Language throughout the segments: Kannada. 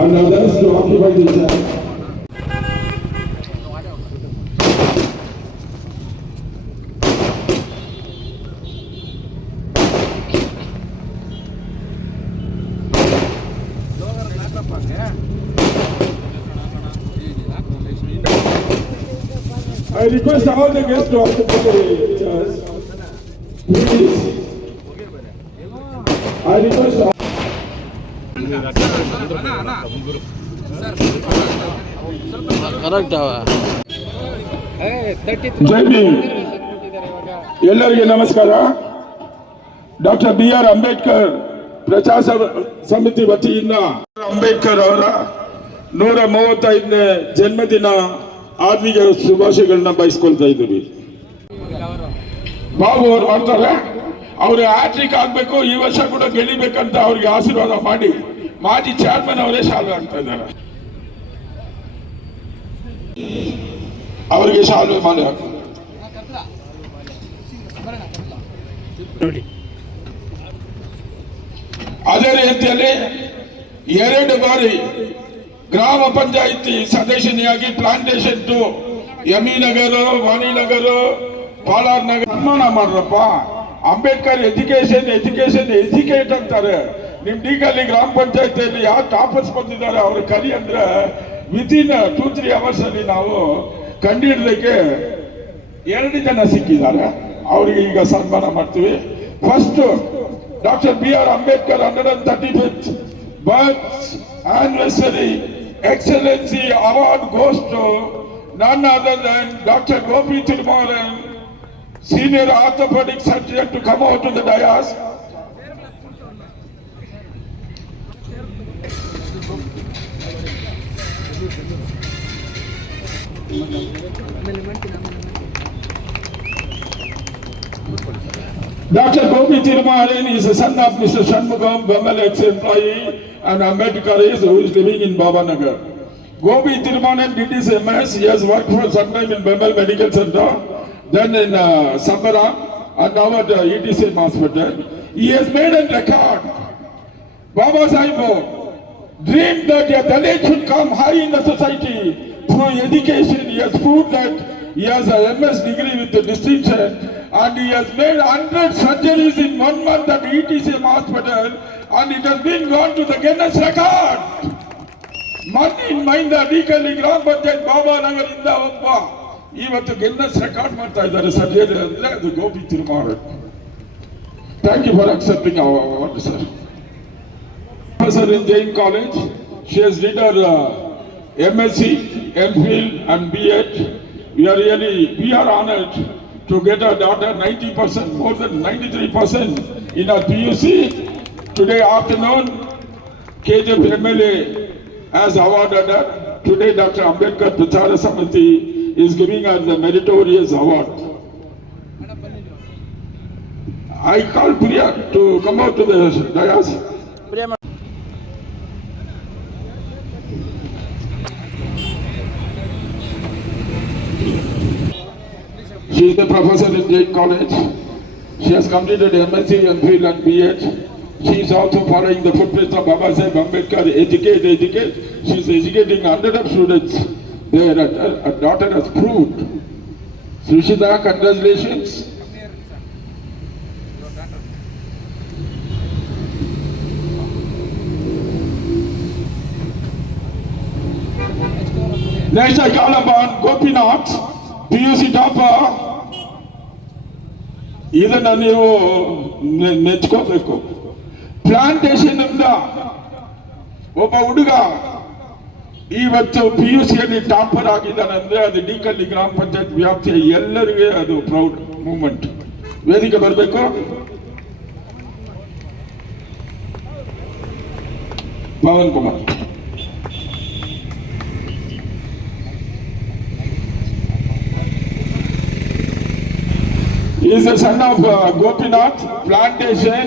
and others to occupy the chair. I request all the guests to occupy the chairs. Please. I request all. ಜೈ ಭೀಮ್. ಎಲ್ಲರಿಗೆ ನಮಸ್ಕಾರ. ಡಾಕ್ಟರ್ BR ಅಂಬೇಡ್ಕರ್ ಪ್ರಚಾರ ಸಮಿತಿ ವತಿಯಿಂದ ಅಂಬೇಡ್ಕರ್ ಅವರ 135ನೇ ಜನ್ಮದಿನ ಆತ್ಮೀಯ ಶುಭಾಶಯಗಳನ್ನ ಬಯಸ್ಕೊಳ್ತಾ ಇದ್ದೀವಿ. ಬಾಬು ಅವ್ರು ಮಾಡ್ತಾರೆ, ಅವರು ಹ್ಯಾಟ್ರಿಕ್ ಆಗ್ಬೇಕು, ಈ ವರ್ಷ ಕೂಡ ಗೆಲ್ಲಿಬೇಕಂತ ಅವ್ರಿಗೆ ಆಶೀರ್ವಾದ ಮಾಡಿ ಮಾಜಿ ಚೇರ್ಮನ್ ಅವರೇ ಶಾಲ್ವೆ ಆಗ್ತಾ ಇದ್ದಾರೆ. ಅವರಿಗೆ ಶಾಲ್ವೆ ಮಾಡಿ ನೋಡಿ. ಅದೇ ರೀತಿಯಲ್ಲಿ 2 ಬಾರಿ ಗ್ರಾಮ ಪಂಚಾಯಿತಿ ಸದಸ್ಯನಿಯಾಗಿ ಪ್ಲಾಂಟೇಶನ್ ಟು ಎಮಿ ನಗರ, ವಾಣಿನಗರ, ಪಾಲಾರ್ ನಗರ ಸನ್ಮಾನ ಮಾಡ್ರಪ್ಪ. ಅಂಬೇಡ್ಕರ್ ಎಜುಕೇಟ್ ಅಂತಾರೆ. ನಿಮ್ ಡೀಗಲ್ಲಿ ಗ್ರಾಮ ಪಂಚಾಯತಿಯಲ್ಲಿ ಯಾವ ಟಾಪರ್ಸ್ ಬಂದಿದ್ದಾರೆ ಅವ್ರ ಕರಿ ಅಂದ್ರೆ ವಿತಿನ್ 2-3 ಅವರ್ಸ್ ಅಲ್ಲಿ ನಾವು ಕಂಡಿಡ್ಲಿಕ್ಕೆ 2 ಜನ ಸಿಕ್ಕಿದ್ದಾರೆ. ಅವರಿಗೆ ಈಗ ಸನ್ಮಾನ ಮಾಡ್ತೀವಿ. First doctor BR Ambedkar 135th birth anniversary excellency award goes to none other than Dr. Gopi Tirmaran, senior orthopedic surgeon, to come out to the dais. Dr. Gopi Tirmaran is the son of Mr. Shanmugam, Bammal ex-employee, and Ambedkar who is living in Babanagar. Gopi Tirmaran did his MS. He has worked for some time in Bammal Medical Center, then in Sambaram, and now at ETC Hospital. He has made a record. Baba Sahib dreamed that a Dalit should come high in the society through education. He has proved that he has a MS degree with a distinction, and he has made 100 surgeries in 1 month at ETC Hospital, and it has been gone to the Guinness record. Money in mind ಅಡಿಕಲ್ಲಿ ಗ್ರಾಮ ಪಂಚಾಯತ್ ಬಾಬಾನಗರಿಂದ ಒಬ್ಬ ಇವತ್ತು ಗಿನ್ನಸ್ ರೆಕಾರ್ಡ್ ಮಾಡ್ತಾ ಇದ್ದಾರೆ ಸರ್ಜರಿ ಅಂದ್ರೆ ಅದು Gopi Thirumaran. Thank you for accepting our award sir. Professor in Jain College, she has did her MSc, MPhil and B.Ed. We are honored to get our daughter 90%, more than 93% in our PUC. Today afternoon, KJP MLA has awarded her. Today Dr. Ambedkar Prachara Samiti is giving her the meritorious award. I call Priya to come out to the dais. She is a professor in Jain College. She has completed MSc, MPhil and B.Ed. She is also following the footprints of Baba Sahib Ambedkar. Educate. She is educating hundreds of students. Her daughter has proved. Sushita, congratulations. Next I call upon Gopinath, PUC topper. ಇದನ್ನ ನೀವು ಮೆಚ್ಕೋಬೇಕು. ಪ್ಲಾಂಟೇಶನ್ ಇಂದ ಒಬ್ಬ ಹುಡುಗ ಇವತ್ತು PUC ಯಲ್ಲಿ ಟಾಪರ್ ಆಗಿದ್ದಾನೆ ಅಂದ್ರೆ ಅದು ಡಿಕಲ್ಲಿ ಗ್ರಾಮ ಪಂಚಾಯತ್ ವ್ಯಾಪ್ತಿಯ ಎಲ್ಲರಿಗೆ ಅದು ಪ್ರೌಡ್ ಮೂಮೆಂಟ್. ವೇದಿಕೆ ಬರಬೇಕು. Pavan Kumar. He is the son of Gopinath, plantation.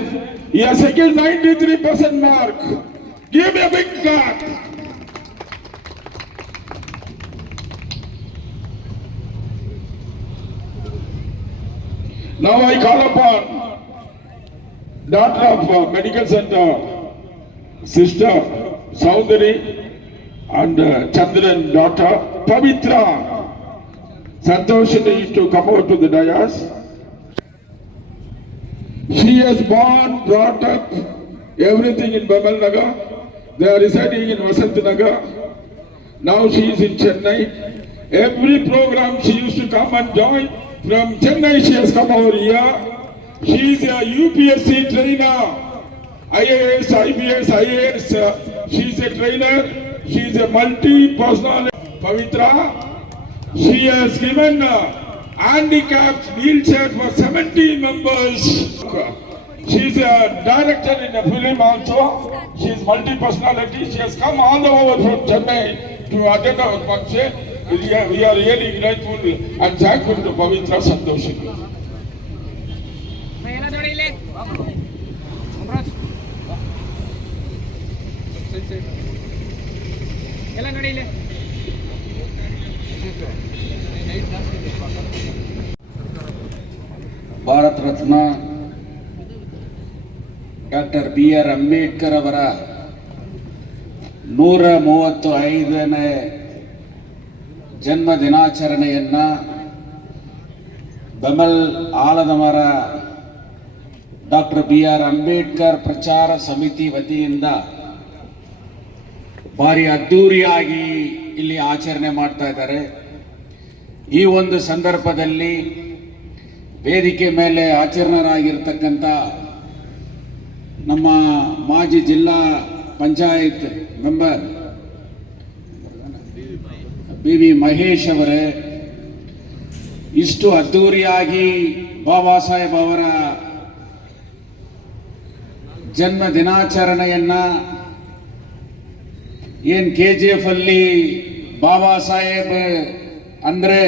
He has secured 93% mark. Give me a big clap. Now I call upon daughter of Medical Center, Sister Saundari. and Chandran daughter Pavitra Santoshini to come out to the dais. She has born, brought up everything in Bimal Nagar. They are residing in Vasant Nagar. Now she is in Chennai. Every program she used to come and join. From Chennai she has come over here. She is a UPSC trainer. IAS, IPS, IAS. She is a trainer. She is a multi-personality. Pavitra. She has given handicapped wheelchair for 70 members. She is a director in a film also. She is multi-personality. She has come all over from Chennai to attend our function. We are really grateful and thankful to Pavitra Santoshini. Bharat Ratna doctor BR Ambedkar ಅವರ 135ನೇ ಜನ್ಮ ದಿನಾಚರಣೆಯನ್ನ ಬೆಮಲ್ ಆಲದಮರ ಡಾಕ್ಟರ್ BR ಅಂಬೇಡ್ಕರ್ ಪ್ರಚಾರ ಸಮಿತಿ ವತಿಯಿಂದ ಭಾರಿ ಅದ್ದೂರಿಯಾಗಿ ಇಲ್ಲಿ ಆಚರಣೆ ಮಾಡ್ತಾ ಇದ್ದಾರೆ. ಈ ಒಂದು ಸಂದರ್ಭದಲ್ಲಿ ವೇದಿಕೆ ಮೇಲೆ ಆಚರಣರಾಗಿರ್ತಕ್ಕಂಥ ನಮ್ಮ ಮಾಜಿ ಜಿಲ್ಲಾ ಪಂಚಾಯತ್ ಮೆಂಬರ್ BV ಮಹೇಶ್ ಅವರೇ, ಇಷ್ಟು ಅದ್ದೂರಿಯಾಗಿ ಬಾಬಾ ಸಾಹೇಬ್ ಅವರ ಜನ್ಮ ದಿನಾಚರಣೆಯನ್ನ ಏನು KGF ಅಲ್ಲಿ ಬಾಬಾ ಸಾಹೇಬ್ ಅಂದ್ರೆ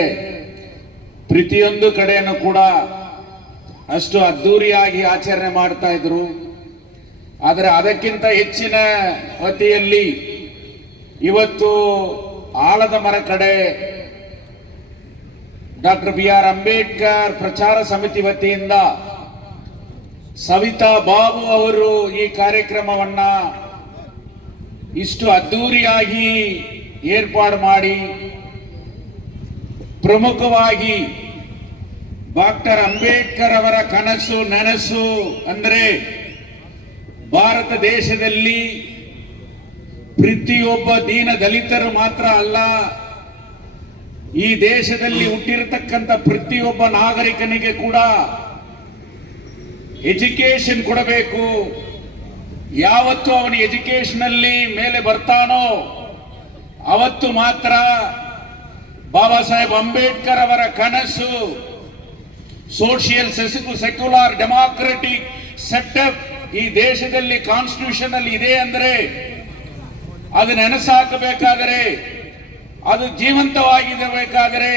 ಪ್ರತಿಯೊಂದು ಕಡೆಯನ್ನು ಕೂಡ ಅಷ್ಟು ಅದ್ದೂರಿಯಾಗಿ ಆಚರಣೆ ಮಾಡ್ತಾ ಇದ್ರು. ಆದರೆ ಅದಕ್ಕಿಂತ ಹೆಚ್ಚಿನ ವತಿಯಲ್ಲಿ ಇವತ್ತು ಆಲದ ಮರ ಕಡೆ ಡಾಕ್ಟರ್ BR ಅಂಬೇಡ್ಕರ್ ಪ್ರಚಾರ ಸಮಿತಿ ವತಿಯಿಂದ ಸವಿತಾ ಬಾಬು ಅವರು ಈ ಕಾರ್ಯಕ್ರಮವನ್ನ ಇಷ್ಟು ಅದ್ದೂರಿಯಾಗಿ ಏರ್ಪಾಡು ಮಾಡಿ ಪ್ರಮುಖವಾಗಿ ಡಾಕ್ಟರ್ ಅಂಬೇಡ್ಕರ್ ಅವರ ಕನಸು ನನಸು ಅಂದ್ರೆ ಭಾರತ ದೇಶದಲ್ಲಿ ಪ್ರತಿಯೊಬ್ಬ ದೀನ ದಲಿತರು ಮಾತ್ರ ಅಲ್ಲ, ಈ ದೇಶದಲ್ಲಿ ಹುಟ್ಟಿರತಕ್ಕಂಥ ಪ್ರತಿಯೊಬ್ಬ ನಾಗರಿಕನಿಗೆ ಕೂಡ ಎಜುಕೇಶನ್ ಕೊಡಬೇಕು. ಯಾವತ್ತು ಅವನು ಎಜುಕೇಶನ್ ಅಲ್ಲಿ ಮೇಲೆ ಬರ್ತಾನೋ ಅವತ್ತು ಮಾತ್ರ ಬಾಬಾ ಸಾಹೇಬ್ ಅಂಬೇಡ್ಕರ್ ಅವರ ಕನಸು ಸೋಷಿಯಲ್ ಸೆಕ್ಯುಲರ್ ಡೆಮಾಕ್ರೆಟಿಕ್ ಸೆಟಪ್ ಈ ದೇಶದಲ್ಲಿ ಕಾನ್ಸ್ಟಿಟ್ಯೂಷನ್ ಅಲ್ಲಿ ಇದೆ ಅಂದ್ರೆ ಅದು ನೆನಸಾಕಬೇಕಾದರೆ, ಅದು ಜೀವಂತವಾಗಿರಬೇಕಾದರೆ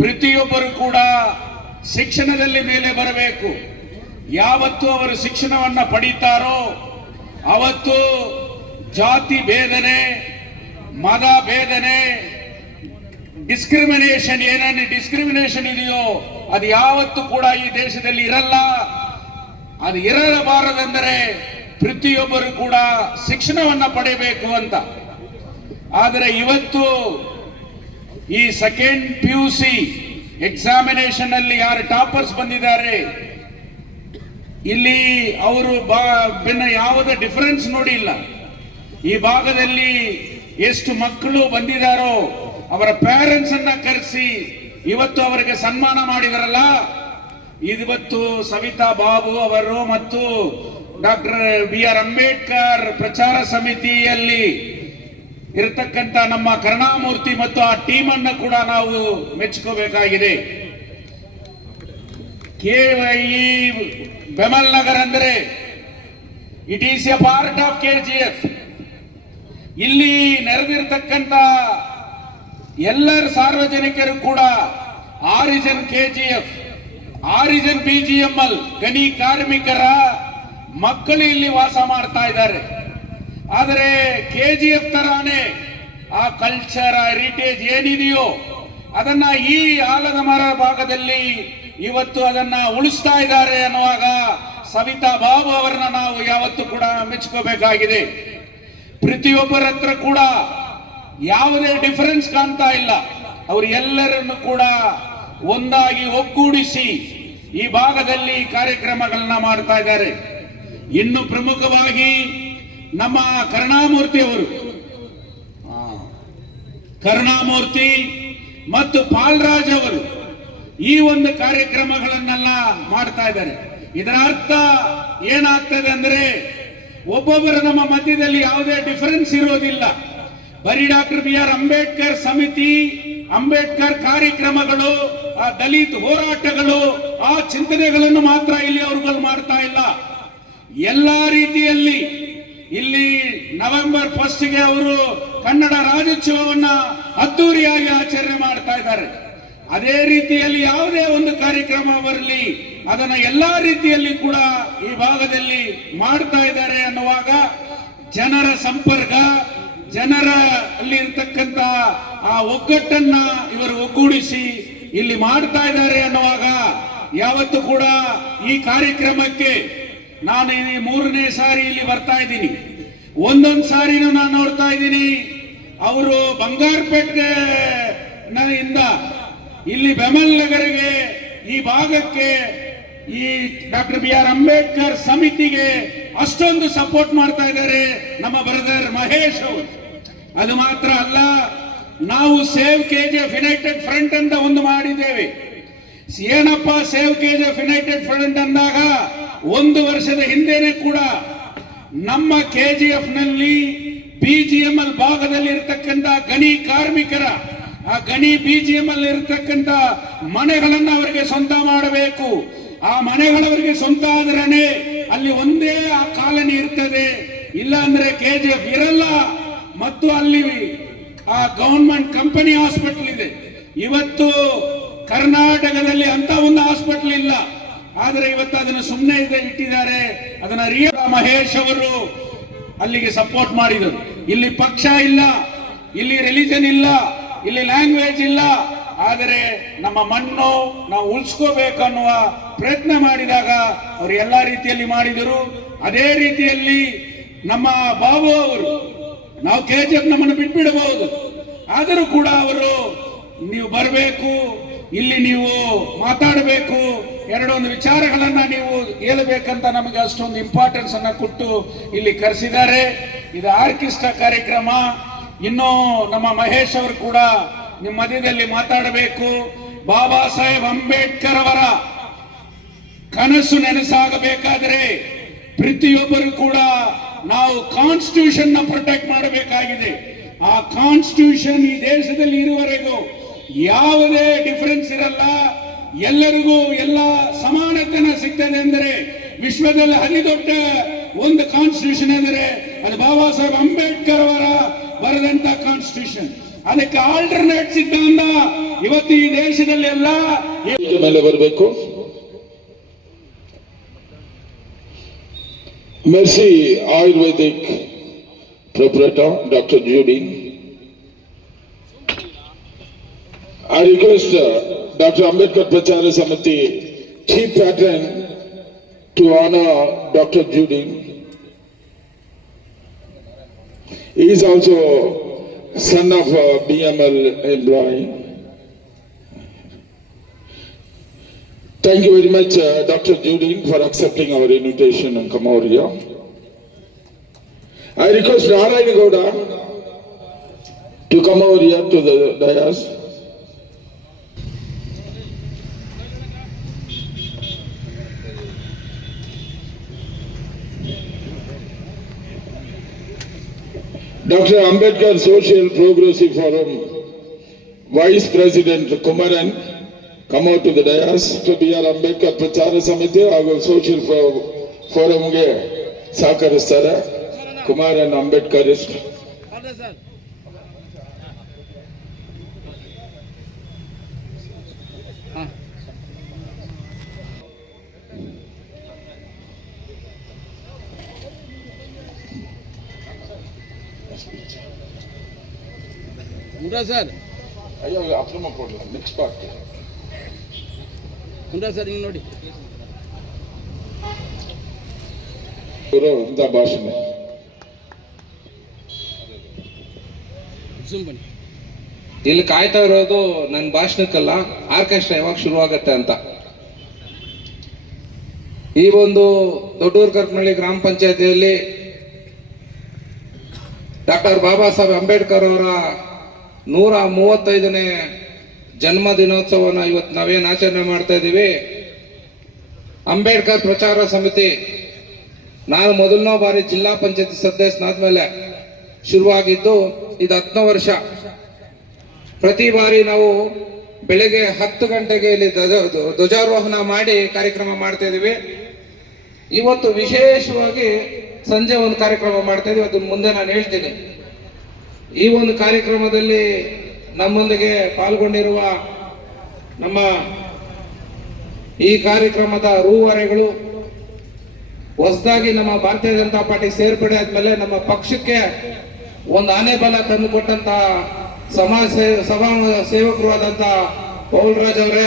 ಪ್ರತಿಯೊಬ್ಬರು ಕೂಡ ಶಿಕ್ಷಣದಲ್ಲಿ ಮೇಲೆ ಬರಬೇಕು. ಯಾವತ್ತು ಅವರು ಶಿಕ್ಷಣವನ್ನ ಪಡೀತಾರೋ ಅವತ್ತು ಜಾತಿ ಭೇದನೆ, ಮತ ಭೇದನೆ, ಡಿಸ್ಕ್ರಿಮಿನೇಷನ್ ಏನೇನು ಡಿಸ್ಕ್ರಿಮಿನೇಷನ್ ಇದೆಯೋ ಅದು ಯಾವತ್ತು ಕೂಡ ಈ ದೇಶದಲ್ಲಿ ಇರಲ್ಲ. ಅದು ಇರಬಾರದೆಂದರೆ ಪ್ರತಿಯೊಬ್ಬರು ಕೂಡ ಶಿಕ್ಷಣವನ್ನ ಪಡೆಯಬೇಕು ಅಂತ. ಆದರೆ ಇವತ್ತು ಈ ಸೆಕೆಂಡ್ PUC ಎಕ್ಸಾಮಿನೇಷನ್ ಅಲ್ಲಿ ಯಾರು ಟಾಪರ್ಸ್ ಬಂದಿದ್ದಾರೆ ಇಲ್ಲಿ ಅವರು ಯಾವುದೇ ಡಿಫರೆನ್ಸ್ ನೋಡಿಲ್ಲ. ಈ ಭಾಗದಲ್ಲಿ ಎಷ್ಟು ಮಕ್ಕಳು ಬಂದಿದ್ದಾರೋ ಅವರ ಪೇರೆಂಟ್ಸ್ ಅನ್ನ ಕರೆಸಿ ಇವತ್ತು ಅವರಿಗೆ ಸನ್ಮಾನ ಮಾಡಿದರಲ್ಲ, ಇವತ್ತು ಸವಿತಾ ಬಾಬು ಅವರು ಮತ್ತು ಡಾಕ್ಟರ್ BR ಅಂಬೇಡ್ಕರ್ ಪ್ರಚಾರ ಸಮಿತಿಯಲ್ಲಿ ಇರತಕ್ಕಂತ ನಮ್ಮ ಕರುಣಾಮೂರ್ತಿ ಮತ್ತು ಆ ಟೀಮ್ ಅನ್ನು ಕೂಡ ನಾವು ಮೆಚ್ಚುಕೋಬೇಕಾಗಿದೆ. ಈ ಬೆಮಲ್ ನಗರ್ ಅಂದ್ರೆ it is A part of KGF. ಇಲ್ಲಿ ನೆರೆದಿರ್ತಕ್ಕಂಥ ಎಲ್ಲರ ಸಾರ್ವಜನಿಕರು ಕೂಡ ಆರಿಜಿನ್ KGF, ಆರಿಜಿನ್ BGML ಗಣಿ ಕಾರ್ಮಿಕರ ಮಕ್ಕಳು ಇಲ್ಲಿ ವಾಸ ಮಾಡ್ತಾ ಇದ್ದಾರೆ. ಆದರೆ KGF ತರಾನೇ ಆ ಕಲ್ಚರ್ ಹೆರಿಟೇಜ್ ಏನಿದೆಯೋ ಅದನ್ನ ಈ ಆಲದ ಮರ ಭಾಗದಲ್ಲಿ ಇವತ್ತು ಅದನ್ನ ಉಳಿಸ್ತಾ ಇದ್ದಾರೆ ಅನ್ನುವಾಗ ಸವಿತಾ ಬಾಬು ಅವರನ್ನ ನಾವು ಯಾವತ್ತೂ ಕೂಡ ಮೆಚ್ಚುಕೋಬೇಕಾಗಿದೆ. ಪ್ರತಿಯೊಬ್ಬರ ಹತ್ರ ಕೂಡ ಯಾವುದೇ ಡಿಫರೆನ್ಸ್ ಕಾಣ್ತಾ ಇಲ್ಲ. ಅವರು ಎಲ್ಲರನ್ನು ಕೂಡ ಒಂದಾಗಿ ಒಗ್ಗೂಡಿಸಿ ಈ ಭಾಗದಲ್ಲಿ ಕಾರ್ಯಕ್ರಮಗಳನ್ನ ಮಾಡ್ತಾ ಇದ್ದಾರೆ. ಇನ್ನು ಪ್ರಮುಖವಾಗಿ ನಮ್ಮ ಕರುಣಾಮೂರ್ತಿ ಮತ್ತು ಪಾಲ್ರಾಜ್ ಅವರು ಈ ಒಂದು ಕಾರ್ಯಕ್ರಮಗಳನ್ನೆಲ್ಲ ಮಾಡ್ತಾ ಇದ್ದಾರೆ. ಇದರ ಅರ್ಥ ಏನಾಗ್ತದೆ ಅಂದ್ರೆ ಒಬ್ಬೊಬ್ಬರ ನಮ್ಮ ಮಧ್ಯದಲ್ಲಿ ಯಾವುದೇ ಡಿಫರೆನ್ಸ್ ಇರೋದಿಲ್ಲ. ಬರೀ ಡಾಕ್ಟರ್ BR ಅಂಬೇಡ್ಕರ್ ಸಮಿತಿ, ಅಂಬೇಡ್ಕರ್ ಕಾರ್ಯಕ್ರಮಗಳು, ಆ ದಲಿತ ಹೋರಾಟಗಳು, ಆ ಚಿಂತನೆಗಳನ್ನು ಮಾತ್ರ ಇಲ್ಲಿ ಅವರುಗಳು ಮಾಡ್ತಾ ಇಲ್ಲ. ಎಲ್ಲಾ ರೀತಿಯಲ್ಲಿ ಇಲ್ಲಿ ನವೆಂಬರ್ 1ಗೆ ಅವರು ಕನ್ನಡ ರಾಜ್ಯೋತ್ಸವವನ್ನ ಅದ್ದೂರಿಯಾಗಿ ಆಚರಣೆ ಮಾಡ್ತಾ ಇದ್ದಾರೆ. ಅದೇ ರೀತಿಯಲ್ಲಿ ಯಾವುದೇ ಒಂದು ಕಾರ್ಯಕ್ರಮ ಬರಲಿ ಅದನ್ನ ಎಲ್ಲಾ ರೀತಿಯಲ್ಲಿ ಕೂಡ ಈ ಭಾಗದಲ್ಲಿ ಮಾಡ್ತಾ ಇದ್ದಾರೆ ಅನ್ನುವಾಗ ಜನರ ಸಂಪರ್ಕ, ಜನರ ಅಲ್ಲಿ ಇರ್ತಕ್ಕಂತ ಆ ಒಗ್ಗಟ್ಟನ್ನ ಇವರು ಒಗ್ಗೂಡಿಸಿ ಇಲ್ಲಿ ಮಾಡ್ತಾ ಇದ್ದಾರೆ ಅನ್ನುವಾಗ ಯಾವತ್ತು ಕೂಡ ಈ ಕಾರ್ಯಕ್ರಮಕ್ಕೆ ನಾನು ಈ 3ನೇ ಸಾರಿ ಇಲ್ಲಿ ಬರ್ತಾ ಇದ್ದೀನಿ. ಒಂದೊಂದು ಸಾರಿನೂ ನಾನು ನೋಡ್ತಾ ಇದ್ದೀನಿ ಅವರು ಬಂಗಾರಪೇಟೆ ಇಂದ ಇಲ್ಲಿ ಬೆಮಲ್ ನಗರಿಗೆ ಈ ಭಾಗಕ್ಕೆ ಈ ಡಾಕ್ಟರ್ BR ಅಂಬೇಡ್ಕರ್ ಸಮಿತಿಗೆ ಅಷ್ಟೊಂದು ಸಪೋರ್ಟ್ ಮಾಡ್ತಾ ಇದ್ದಾರೆ ನಮ್ಮ ಬ್ರದರ್ ಮಹೇಶ್ ಅವರು. ಅದು ಮಾತ್ರ ಅಲ್ಲ, ನಾವು ಸೇವ್ KGF ಯುನೈಟೆಡ್ ಫ್ರಂಟ್ ಅಂತ ಒಂದು ಮಾಡಿದ್ದೇವೆ. ಏನಪ್ಪ ಸೇವ್ KGF ಯುನೈಟೆಡ್ ಫ್ರಂಟ್ ಅಂದಾಗ 1 ವರ್ಷದ ಹಿಂದೆನೆ ಕೂಡ ನಮ್ಮ KGF ನಲ್ಲಿ BGML ಭಾಗದಲ್ಲಿ ಇರತಕ್ಕಂತ ಗಣಿ ಕಾರ್ಮಿಕರ ಆ ಗಣಿ BGML ಇರತಕ್ಕಂತ ಮನೆಗಳನ್ನ ಅವರಿಗೆ ಸ್ವಂತ ಮಾಡಬೇಕು. ಆ ಮನೆಗಳವರಿಗೆ ಸ್ವಂತ ಆದ್ರನೆ ಅಲ್ಲಿ ಒಂದೇ ಆ ಕಾಲನಿ ಇರ್ತದೆ, ಇಲ್ಲ ಅಂದ್ರೆ KGF ಇರಲ್ಲ. ಮತ್ತು ಅಲ್ಲಿ ಆ ಗವರ್ನಮೆಂಟ್ ಕಂಪನಿ ಹಾಸ್ಪಿಟಲ್ ಇದೆ. ಇವತ್ತು ಕರ್ನಾಟಕದಲ್ಲಿ ಅಂತ ಒಂದು ಹಾಸ್ಪಿಟಲ್ ಇಲ್ಲ, ಆದ್ರೆ ಇವತ್ತು ಅದನ್ನು ಸುಮ್ಮನೆ ಇಟ್ಟಿದ್ದಾರೆ. ಅದನ್ನ ಮಹೇಶ್ ಅವರು ಅಲ್ಲಿಗೆ ಸಪೋರ್ಟ್ ಮಾಡಿದರು. ಇಲ್ಲಿ ಪಕ್ಷ ಇಲ್ಲ, ಇಲ್ಲಿ ರಿಲಿಜನ್ ಇಲ್ಲ, ಇಲ್ಲಿ ಲ್ಯಾಂಗ್ವೇಜ್ ಇಲ್ಲ, ಆದರೆ ನಮ್ಮ ಮಣ್ಣು ನಾವು ಉಳಿಸ್ಕೋಬೇಕನ್ನುವ ಪ್ರಯತ್ನ ಮಾಡಿದಾಗ ಅವರು ಎಲ್ಲಾ ರೀತಿಯಲ್ಲಿ ಮಾಡಿದರು. ಅದೇ ರೀತಿಯಲ್ಲಿ ನಮ್ಮ ಬಾಬು ಅವರು, ನಾವು KGF ನಮ್ಮನ್ನು ಬಿಟ್ಬಿಡಬಹುದು, ಆದರೂ ಕೂಡ ಅವರು ನೀವು ಬರಬೇಕು, ಇಲ್ಲಿ ನೀವು ಮಾತಾಡಬೇಕು, ಎರಡೊಂದು ವಿಚಾರಗಳನ್ನ ನೀವು ಹೇಳಬೇಕಂತ ನಮಗೆ ಅಷ್ಟೊಂದು ಇಂಪಾರ್ಟೆನ್ಸ್ ಅನ್ನ ಕೊಟ್ಟು ಇಲ್ಲಿ ಕರೆಸಿದ್ದಾರೆ. ಇದು ಆರ್ಕೆಸ್ಟ್ರಾ ಕಾರ್ಯಕ್ರಮ. ಇನ್ನು ನಮ್ಮ ಮಹೇಶ್ ಅವರು ಕೂಡ ನಿಮ್ಮ ಮಧ್ಯದಲ್ಲಿ ಮಾತಾಡಬೇಕು. ಬಾಬಾ ಸಾಹೇಬ್ ಅಂಬೇಡ್ಕರ್ ಅವರ ಕನಸು ನನಸಾಗಬೇಕಾದ್ರೆ ಪ್ರತಿಯೊಬ್ಬರು ಕೂಡ ನಾವು ಕಾನ್ಸ್ಟಿಟ್ಯೂಷನ್ ನ ಪ್ರೊಟೆಕ್ಟ್ ಮಾಡಬೇಕಾಗಿದೆ. ಆ ಕಾನ್ಸ್ಟಿಟ್ಯೂಷನ್ ಈ ದೇಶದಲ್ಲಿ ಇರುವವರೆಗೂ ಯಾವುದೇ ಡಿಫರೆನ್ಸ್ ಇರಲ್ಲ, ಎಲ್ಲರಿಗೂ ಎಲ್ಲ ಸಮಾನತೆನ ಸಿಗ್ತದೆ. ಅಂದರೆ ವಿಶ್ವದಲ್ಲಿ ಅತಿದೊಡ್ಡ ಒಂದು ಕಾನ್ಸ್ಟಿಟ್ಯೂಷನ್ ಅಂದರೆ ಅದು ಬಾಬಾ ಸಾಹೇಬ್ ಅಂಬೇಡ್ಕರ್ ಅವರ ಬರೆದಂತ ಕಾನ್ಸ್ಟಿಟ್ಯೂಷನ್. ಅದಕ್ಕೆ ಆಲ್ಟರ್ನೇಟ್ ಸಿದ್ಧಾಂತ ಇವತ್ತು ಈ ದೇಶದಲ್ಲಿ ಎಲ್ಲ ಮೇಲೆ ಬರಬೇಕು. Mercy Ayurvedic proprietor Dr. Judy. I request Dr. Ambedkar Prachara Samiti Chief Patron to honor Dr. Judy. He is also son of a BML employee. Thank you very much, Dr. Judy, for accepting our invitation and come over here. I request Narayana Gowda to come over here to the dais. Dr. Ambedkar Social Progressive Forum Vice President Kumaran, come out to the dais. To BR Ambedkar Prachara Samiti ಹಾಗೂ Social Forumಗೆ ಸಹಕರಿಸ್ತಾರೆ. ಕುಮಾರನ್ ಅಂಬೇಡ್ಕರಿಸ್ಟ್. ಸರ್ ಅಯ್ಯೋ ಅಪ್ರಮ ಕೊಡಲ್ಲ, ನೆಕ್ಸ್ಟ್ ಪಾರ್ಟ್ ಸರ್ ಹಿಂಗೆ ನೋಡಿ ಭಾಷಣ. ಇಲ್ಲಿ ಕಾಯ್ತಾ ಇರೋದು ನನ್ನ ಭಾಷಣಕ್ಕಲ್ಲ, ಆರ್ಕೆಸ್ಟ್ರಾ ಯಾವಾಗ ಶುರುವಾಗತ್ತೆ ಅಂತ. ಈ ಒಂದು ದೊಡ್ಡೂರು ಕರ್ಕನಹಳ್ಳಿ ಗ್ರಾಮ ಪಂಚಾಯತಿಯಲ್ಲಿ ಡಾಕ್ಟರ್ ಬಾಬಾ ಸಾಹೇಬ್ ಅಂಬೇಡ್ಕರ್ ಅವರ 135ನೇ ಜನ್ಮ ದಿನೋತ್ಸವನ ಇವತ್ತು ನಾವೇನು ಆಚರಣೆ ಮಾಡ್ತಾ ಇದ್ದೀವಿ. ಅಂಬೇಡ್ಕರ್ ಪ್ರಚಾರ ಸಮಿತಿ ನಾನು ಮೊದಲನೇ ಬಾರಿ ಜಿಲ್ಲಾ ಪಂಚಾಯತಿ ಸದಸ್ಯನಾದ್ಮೇಲೆ ಶುರುವಾಗಿದ್ದು ಇದು 10ನೇ ವರ್ಷ. ಪ್ರತಿ ಬಾರಿ ನಾವು ಬೆಳಗ್ಗೆ 10 ಗಂಟೆಗೆ ಇಲ್ಲಿ ಧ್ವಜಾರೋಹಣ ಮಾಡಿ ಕಾರ್ಯಕ್ರಮ ಮಾಡ್ತಾ ಇದೀವಿ. ಇವತ್ತು ವಿಶೇಷವಾಗಿ ಸಂಜೆ ಒಂದು ಕಾರ್ಯಕ್ರಮ ಮಾಡ್ತಾ ಇದೀವಿ, ಅದನ್ನ ಮುಂದೆ ನಾನು ಹೇಳ್ತೀನಿ. ಈ ಒಂದು ಕಾರ್ಯಕ್ರಮದಲ್ಲಿ ನಮ್ಮೊಂದಿಗೆ ಪಾಲ್ಗೊಂಡಿರುವ ನಮ್ಮ ಈ ಕಾರ್ಯಕ್ರಮದ ರೂವಾರಿಗಳು, ಹೊಸದಾಗಿ ನಮ್ಮ ಭಾರತೀಯ ಜನತಾ ಪಾರ್ಟಿ ಸೇರ್ಪಡೆ ಆದ್ಮೇಲೆ ನಮ್ಮ ಪಕ್ಷಕ್ಕೆ ಒಂದು ಆನೆ ಬಲ ತಂದು ಕೊಟ್ಟಂತ ಸಭಾ ಸೇವಕರು ಆದಂತ ಪೌಲ್ರಾಜ್ ಅವರೇ,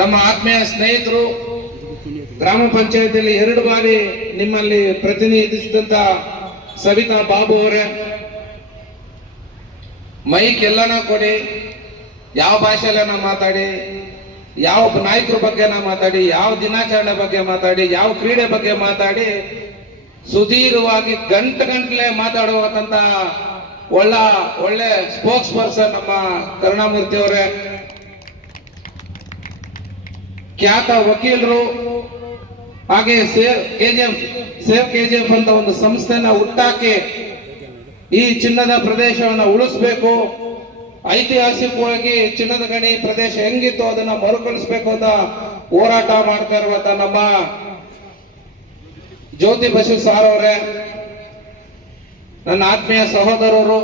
ನಮ್ಮ ಆತ್ಮೀಯ ಸ್ನೇಹಿತರು, ಗ್ರಾಮ ಪಂಚಾಯತಿಯಲ್ಲಿ 2 ಬಾರಿ ನಿಮ್ಮಲ್ಲಿ ಪ್ರತಿನಿಧಿಸಿದಂತ ಸವಿತಾ ಬಾಬು ಅವರೇ, ಮೈಕ್ ಎಲ್ಲನ ಕೊಡಿ, ಯಾವ ಭಾಷೆಯಲ್ಲ ಮಾತಾಡಿ, ಯಾವ ನಾಯಕರ ಬಗ್ಗೆ ಮಾತಾಡಿ, ಯಾವ ದಿನಾಚರಣೆ ಬಗ್ಗೆ ಮಾತಾಡಿ, ಯಾವ ಕ್ರೀಡೆ ಬಗ್ಗೆ ಮಾತಾಡಿ, ಸುದೀರ್ಘವಾಗಿ ಗಂಟೆ ಮಾತಾಡುವಂತ ಒಳ್ಳೆ ಸ್ಪೋಕ್ಸ್ ಪರ್ಸನ್ ನಮ್ಮ ಕರುಣಾಮೂರ್ತಿ ಅವರೇ, ಖ್ಯಾತ ವಕೀಲರು, ಹಾಗೆ ಸೇವ್ ಕೆಜಿಎಫ್ ಅಂತ ಒಂದು ಸಂಸ್ಥೆನ ಹುಟ್ಟಾಕಿ ಈ ಚಿನ್ನದ ಪ್ರದೇಶವನ್ನು ಉಳಿಸ್ಬೇಕು, ಐತಿಹಾಸಿಕವಾಗಿ ಚಿನ್ನದ ಗಣಿ ಪ್ರದೇಶ ಹೆಂಗಿತ್ತು ಅದನ್ನ ಮರುಕಳಿಸ್ಬೇಕು ಅಂತ ಹೋರಾಟ ಮಾಡ್ತಾ ಇರುವಂತ ನಮ್ಮ ಜ್ಯೋತಿ ಬಸು ಸಾರ್ ಅವರೇ, ನನ್ನ ಆತ್ಮೀಯ ಸಹೋದರರು,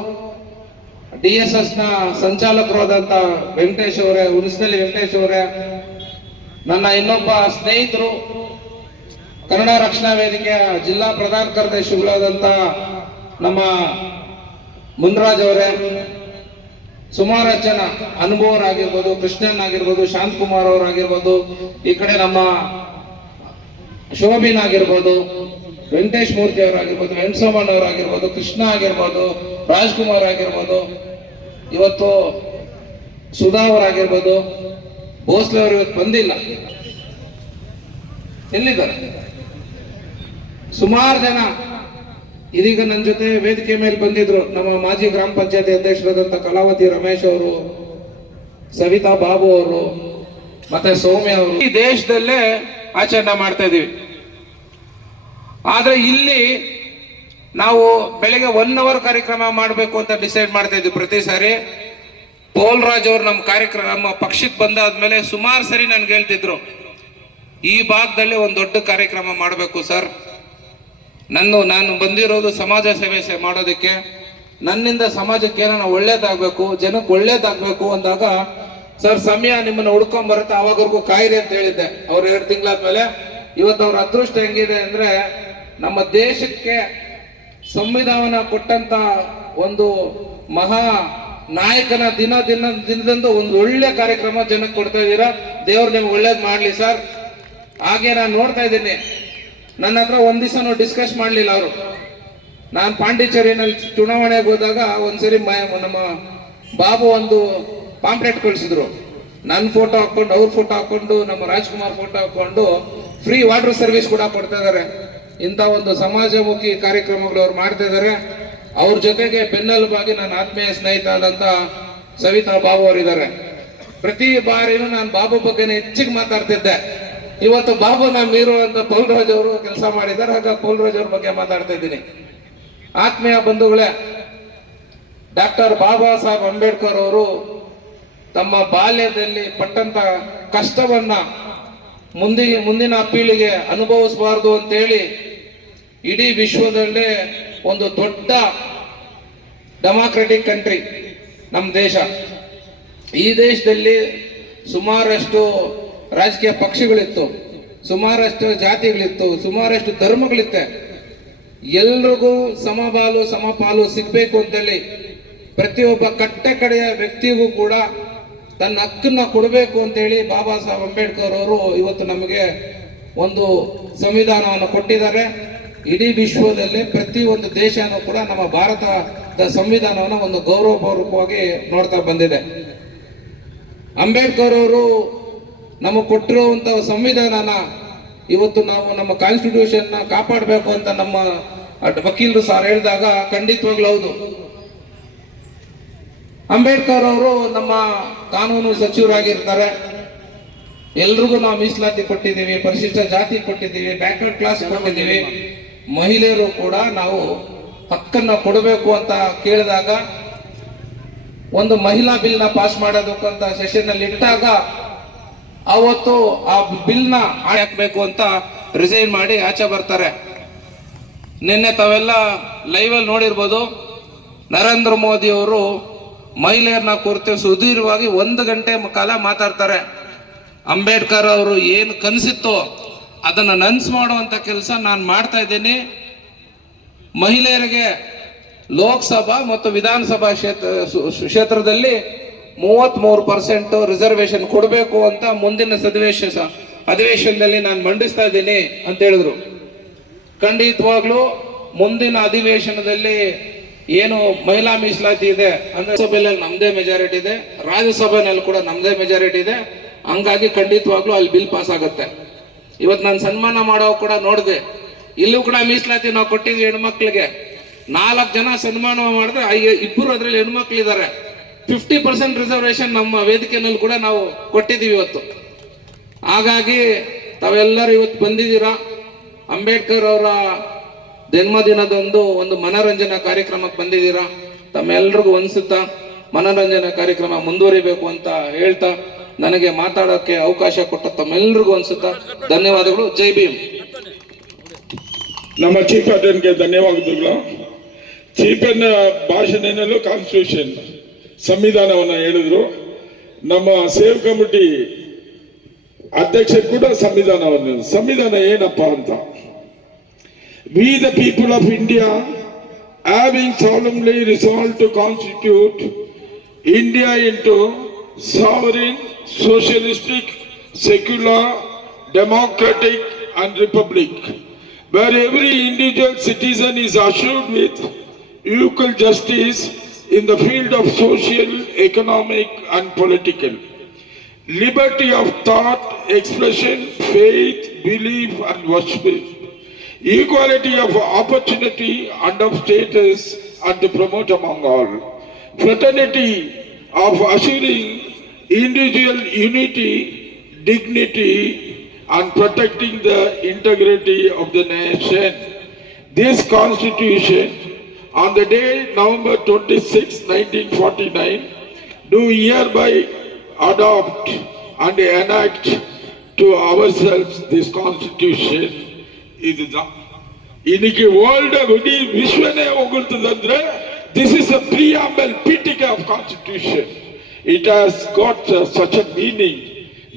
DSS ನ ಸಂಚಾಲಕರು ಆದಂತ ವೆಂಕಟೇಶ್ ಅವರೇ, ಉಣಿಸ್ನಳ್ಳಿ ವೆಂಕಟೇಶ್ ಅವರೇ, ನನ್ನ ಇನ್ನೊಬ್ಬ ಸ್ನೇಹಿತರು, ಕನ್ನಡ ರಕ್ಷಣಾ ವೇದಿಕೆಯ ಜಿಲ್ಲಾ ಪ್ರಧಾನ ಕಾರ್ಯದರ್ಶಿಗಳಾದಂತ ನಮ್ಮ ಮುನ್ರಾಜ್ ಅವರೇ, ಸುಮಾರು ಜನ ಅನುಭವರಾಗಿರ್ಬೋದು, ಕೃಷ್ಣನ್ ಆಗಿರ್ಬೋದು, ಶಾಂತಕುಮಾರ್ ಅವರಾಗಿರ್ಬೋದು, ಈ ಕಡೆ ನಮ್ಮ ಶೋಭಿನ್ ಆಗಿರ್ಬೋದು, ವೆಂಕಟೇಶ್ ಮೂರ್ತಿ ಅವರಾಗಿರ್ಬೋದು, ವೆಂಕಟಸೋಮಣ್ಣ ಅವರಾಗಿರ್ಬೋದು, ಕೃಷ್ಣ ಆಗಿರ್ಬೋದು, ರಾಜ್ಕುಮಾರ್ ಆಗಿರ್ಬೋದು, ಇವತ್ತು ಸುಧಾ ಅವರಾಗಿರ್ಬೋದು, ಭೋಸ್ಲೆ ಅವರು ಇವತ್ತು ಬಂದಿಲ್ಲ, ಎಲ್ಲಿದ್ದಾರೆ? ಸುಮಾರು ಜನ ಇದೀಗ ನನ್ನ ಜೊತೆ ವೇದಿಕೆ ಮೇಲೆ ಬಂದಿದ್ರು. ನಮ್ಮ ಮಾಜಿ ಗ್ರಾಮ ಪಂಚಾಯತಿ ಅಧ್ಯಕ್ಷರಾದಂತ ಕಲಾವತಿ ರಮೇಶ್ ಅವರು, ಸವಿತಾ ಬಾಬು ಅವರು, ಮತ್ತೆ ಸೌಮ್ಯ ಅವರು ಈ ದೇಶದಲ್ಲೇ ಆಚರಣೆ ಮಾಡ್ತಾ ಇದೀವಿ. ಆದ್ರೆ ಇಲ್ಲಿ ನಾವು ಬೆಳಗ್ಗೆ 1 ಅವರ್ ಕಾರ್ಯಕ್ರಮ ಮಾಡಬೇಕು ಅಂತ ಡಿಸೈಡ್ ಮಾಡ್ತಾ ಇದ್ವಿ. ಪ್ರತಿ ಸಾರಿ ಪೌಲ್ರಾಜ್ ಅವರು ನಮ್ಮ ಪಕ್ಷಕ್ಕೆ ಬಂದಾದ್ಮೇಲೆ ಸುಮಾರು ಸರಿ ನನ್ಗೆ ಹೇಳ್ತಿದ್ರು, ಈ ಭಾಗದಲ್ಲಿ ಒಂದು ದೊಡ್ಡ ಕಾರ್ಯಕ್ರಮ ಮಾಡಬೇಕು ಸರ್, ನಾನು ಬಂದಿರೋದು ಸಮಾಜ ಸೇವೆ ಮಾಡೋದಕ್ಕೆ, ನನ್ನಿಂದ ಸಮಾಜಕ್ಕೆ ಏನೋ ಒಳ್ಳೇದಾಗಬೇಕು, ಜನಕ್ಕೆ ಒಳ್ಳೇದಾಗಬೇಕು ಅಂದಾಗ, ಸರ್ ಸಮಯ ನಿಮ್ಮನ್ನ ಹುಡ್ಕೊಂಡ್ ಬರುತ್ತೆ, ಅವಾಗವರೆಗೂ ಕಾಯಿರಿ ಅಂತ ಹೇಳಿದ್ದೆ. ಅವ್ರು 2 ತಿಂಗಳಾದ್ಮೇಲೆ ಇವತ್ತು ಅವ್ರ ಅದೃಷ್ಟ ಹೆಂಗಿದೆ ಅಂದ್ರೆ, ನಮ್ಮ ದೇಶಕ್ಕೆ ಸಂವಿಧಾನ ಕೊಟ್ಟಂತ ಒಂದು ಮಹಾ ನಾಯಕನ ದಿನದಂದು ಒಂದು ಒಳ್ಳೆ ಕಾರ್ಯಕ್ರಮ ಜನಕ್ಕೆ ಕೊಡ್ತಾ ಇದ್ದೀರಾ. ದೇವ್ರು ನಿಮ್ಗೆ ಒಳ್ಳೇದ್ ಮಾಡ್ಲಿ ಸರ್. ಹಾಗೆ ನಾನು ನೋಡ್ತಾ ಇದ್ದೀನಿ, ನನ್ನ ಹತ್ರ ಒಂದ್ ದಿವಸ ಡಿಸ್ಕಸ್ ಮಾಡ್ಲಿಲ್ಲ ಅವರು. ನಾನು ಪಾಂಡಿಚೇರಿನಲ್ಲಿ ಚುನಾವಣೆಗೆ ಹೋದಾಗ ಒಂದ್ಸರಿ ನಮ್ಮ ಬಾಬು ಒಂದು ಪಾಂಪ್ಲೆಟ್ ಕಳಿಸಿದ್ರು, ನನ್ನ ಫೋಟೋ ಹಾಕೊಂಡು, ಅವ್ರ ಫೋಟೋ ಹಾಕೊಂಡು, ನಮ್ಮ ರಾಜ್ಕುಮಾರ್ ಫೋಟೋ ಹಾಕೊಂಡು ಫ್ರೀ ವಾಟರ್ ಸರ್ವಿಸ್ ಕೂಡ ಕೊಡ್ತಾ ಇದಾರೆ. ಇಂಥ ಒಂದು ಸಮಾಜಮುಖಿ ಕಾರ್ಯಕ್ರಮಗಳು ಅವ್ರು ಮಾಡ್ತಾ ಇದಾರೆ. ಅವ್ರ ಜೊತೆಗೆ ಬೆನ್ನೆಲುಬಾಗಿ ನನ್ನ ಆತ್ಮೀಯ ಸ್ನೇಹಿತ ಆದಂತ ಸವಿತಾ ಬಾಬು ಅವರಿದ್ದಾರೆ. ಪ್ರತಿ ಬಾರಿನೂ ನಾನು ಬಾಬು ಬಗ್ಗೆನೇ ಹೆಚ್ಚಿಗೆ ಮಾತಾಡ್ತಿದ್ದೆ. ಇವತ್ತು ಬಾಬು ನಮ್ಮ ಮೀರು ಅಂತ ಪೌಲ್ರಾಜ್ ಅವರು ಕೆಲಸ ಮಾಡಿದ್ದಾರೆ, ಹಾಗಾಗಿ ಪೌಲ್ರಾಜ್ ಅವ್ರ ಬಗ್ಗೆ ಮಾತಾಡ್ತಾ ಇದ್ದೀನಿ. ಆತ್ಮೀಯ ಬಂಧುಗಳೇ, ಡಾಕ್ಟರ್ ಬಾಬಾ ಸಾಹೇಬ್ ಅಂಬೇಡ್ಕರ್ ಅವರು ತಮ್ಮ ಬಾಲ್ಯದಲ್ಲಿ ಪಟ್ಟಂತ ಕಷ್ಟವನ್ನ ಮುಂದಿನ ಪೀಳಿಗೆ ಅನುಭವಿಸಬಾರದು ಅಂತೇಳಿ ಇಡೀ ವಿಶ್ವದಲ್ಲೇ ಒಂದು ದೊಡ್ಡ ಡೆಮಾಕ್ರೆಟಿಕ್ ಕಂಟ್ರಿ ನಮ್ಮ ದೇಶ. ಈ ದೇಶದಲ್ಲಿ ಸುಮಾರಷ್ಟು ರಾಜಕೀಯ ಪಕ್ಷಗಳಿತ್ತು, ಸುಮಾರಷ್ಟು ಜಾತಿಗಳಿತ್ತು, ಸುಮಾರಷ್ಟು ಧರ್ಮಗಳಿತ್ತೆ. ಎಲ್ರಿಗೂ ಸಮಬಾಲು ಸಮಪಾಲು ಸಿಗ್ಬೇಕು ಅಂತೇಳಿ ಪ್ರತಿಯೊಬ್ಬ ಕಡೆಯ ವ್ಯಕ್ತಿಗೂ ಕೂಡ ತನ್ನ ಹಕ್ಕನ್ನ ಕೊಡಬೇಕು ಅಂತೇಳಿ ಬಾಬಾ ಸಾಹೇಬ್ ಅಂಬೇಡ್ಕರ್ ಅವರು ಇವತ್ತು ನಮಗೆ ಒಂದು ಸಂವಿಧಾನವನ್ನು ಕೊಟ್ಟಿದ್ದಾರೆ. ಇಡೀ ವಿಶ್ವದಲ್ಲೇ ಪ್ರತಿ ಒಂದು ದೇಶನೂ ಕೂಡ ನಮ್ಮ ಭಾರತದ ಸಂವಿಧಾನವನ್ನು ಒಂದು ಗೌರವಪೂರ್ವಕವಾಗಿ ನೋಡ್ತಾ ಬಂದಿದೆ. ಅಂಬೇಡ್ಕರ್ ಅವರು ನಮಗೆ ಕೊಟ್ಟಿರುವಂತಹ ಸಂವಿಧಾನನ ಇವತ್ತು ನಾವು ನಮ್ಮ ಕಾನ್ಸ್ಟಿಟ್ಯೂಷನ್ ನ ಕಾಪಾಡಬೇಕು ಅಂತ ನಮ್ಮ ವಕೀಲರು ಸಾರ್ ಹೇಳಿದಾಗ ಖಂಡಿತವಾಗ್ಲೂ ಹೌದು. ಅಂಬೇಡ್ಕರ್ ಅವರು ನಮ್ಮ ಕಾನೂನು ಸಚಿವರಾಗಿರ್ತಾರೆ. ಎಲ್ರಿಗೂ ನಾವು ಮೀಸಲಾತಿ ಕೊಟ್ಟಿದ್ದೀವಿ, ಪರಿಶಿಷ್ಟ ಜಾತಿ ಕೊಟ್ಟಿದ್ದೀವಿ, ಬ್ಯಾಕ್ವರ್ಡ್ ಕ್ಲಾಸ್ ಕೊಟ್ಟಿದ್ದೀವಿ. ಮಹಿಳೆಯರು ಕೂಡ ನಾವು ಹಕ್ಕನ್ನ ಕೊಡಬೇಕು ಅಂತ ಕೇಳಿದಾಗ ಒಂದು ಮಹಿಳಾ ಬಿಲ್ ನ ಪಾಸ್ ಮಾಡೋದಕ್ಕಂತ ಸೆಷನ್ ನಲ್ಲಿ ಇಟ್ಟಾಗ ಅವತ್ತು ಆ ಬಿಲ್ ನ ಹಾಕಬೇಕು ಅಂತ ರಿಸೈನ್ ಮಾಡಿ ಆಚೆ ಬರ್ತಾರೆ. ನಿನ್ನೆ ತಾವೆಲ್ಲ ಲೈವ್ ಅಲ್ಲಿ ನೋಡಿರ್ಬೋದು, ನರೇಂದ್ರ ಮೋದಿ ಅವರು ಮಹಿಳೆಯರನ್ನ ಕುರಿತು ಸುದೀರ್ಘವಾಗಿ 1 ಗಂಟೆ ಕಾಲ ಮಾತಾಡ್ತಾರೆ. ಅಂಬೇಡ್ಕರ್ ಅವರು ಏನು ಕನಸಿತ್ತೋ ಅದನ್ನ ನನ್ಸು ಮಾಡುವಂತ ಕೆಲಸ ನಾನು ಮಾಡ್ತಾ ಇದ್ದೀನಿ. ಮಹಿಳೆಯರಿಗೆ ಲೋಕಸಭಾ ಮತ್ತು ವಿಧಾನಸಭಾ ಕ್ಷೇತ್ರದಲ್ಲಿ 33% ರಿಸರ್ವೇಶನ್ ಕೊಡಬೇಕು ಅಂತ ಮುಂದಿನ ಅಧಿವೇಶನದಲ್ಲಿ ನಾನು ಮಂಡಿಸ್ತಾ ಇದ್ದೀನಿ ಅಂತ ಹೇಳಿದ್ರು. ಖಂಡಿತವಾಗ್ಲೂ ಮುಂದಿನ ಅಧಿವೇಶನದಲ್ಲಿ ಏನು ಮಹಿಳಾ ಮೀಸಲಾತಿ ಇದೆ ಅಂದ್ರೆ ಸಭೆಯಲ್ಲಿ ನಮ್ದೇ ಮೆಜಾರಿಟಿ ಇದೆ, ರಾಜ್ಯಸಭೆಯಲ್ಲಿ ಕೂಡ ನಮ್ದೇ ಮೆಜಾರಿಟಿ ಇದೆ. ಹಂಗಾಗಿ ಖಂಡಿತವಾಗ್ಲೂ ಅಲ್ಲಿ ಬಿಲ್ ಪಾಸ್ ಆಗುತ್ತೆ. ಇವತ್ತು ನಾನು ಸನ್ಮಾನ ಮಾಡೋ ಕೂಡ ನೋಡಿದೆ, ಇಲ್ಲೂ ಕೂಡ ಮೀಸಲಾತಿ ನಾವು ಕೊಟ್ಟಿದ್ವಿ ಹೆಣ್ಮಕ್ಳಿಗೆ. 4 ಜನ ಸನ್ಮಾನ ಮಾಡಿದ್ರೆ 2 ಅದರಲ್ಲಿ ಹೆಣ್ಮಕ್ಳಿದ್ದಾರೆ. 50% ರಿಸರ್ವೇಶನ್ ನಮ್ಮ ವೇದಿಕೆನಲ್ಲಿ ಕೂಡ ನಾವು ಕೊಟ್ಟಿದ್ದೀವಿ ಇವತ್ತು. ಹಾಗಾಗಿ ತಾವೆಲ್ಲರೂ ಇವತ್ತು ಬಂದಿದ್ದೀರಾ. ಅಂಬೇಡ್ಕರ್ ಅವರ ಜನ್ಮದಿನದಂದು ಒಂದು ಮನರಂಜನಾ ಕಾರ್ಯಕ್ರಮಕ್ಕೆ ಬಂದಿದ್ದೀರಾ. ತಮ್ಮೆಲ್ರಿಗೂ ಅನ್ಸುತ್ತಾ ಮನರಂಜನಾ ಕಾರ್ಯಕ್ರಮ ಮುಂದುವರಿಬೇಕು ಅಂತ ಹೇಳ್ತಾ ನನಗೆ ಮಾತಾಡೋಕ್ಕೆ ಅವಕಾಶ ಕೊಟ್ಟ ತಮ್ಮೆಲ್ರಿಗೂ ಅನ್ಸುತ್ತಾ ಧನ್ಯವಾದಗಳು. ಜೈ ಭೀಮ್. ನಮ್ಮ ಚೀಫ್ ಅಟೆಂಡ್ಗೆ ಧನ್ಯವಾದಗಳು. ಚೀಫನ್ ಭಾಷಣದಲ್ಲೂ ಕಾನ್ಸ್ಟಿಟ್ಯೂಷನ್ ಸಂವಿಧಾನವನ್ನು ಹೇಳಿದ್ರು. ನಮ್ಮ ಸೇವ್ ಕಮಿಟಿ ಅಧ್ಯಕ್ಷರು ಕೂಡ ಸಂವಿಧಾನ ಏನಪ್ಪ ಅಂತ, we the people of India having solemnly resolved to constitute India into sovereign, socialistic, secular, democratic and republic, where every individual citizen is assured with equal justice in the field of social, economic and political, liberty of thought, expression, faith, belief and worship, equality of opportunity and of status and to promote among all, fraternity of assuring individual unity, dignity and protecting the integrity of the nation. This constitution on the day November 26, 1949 do hereby adopt and enact to ourselves this constitution. ಇನ್ನಿಗೆ ವರ್ಲ್ಡ್ ಇಡೀ ವಿಶ್ವನೇ ಹೋಗುತ್ತದಂದ್ರೆ ದಿಸ್ ಇಸ್ ಅ ಪ್ರಿಯಾಂಬಲ್ ಪೀಠಿಕೆ of constitution. It has got such a meaning.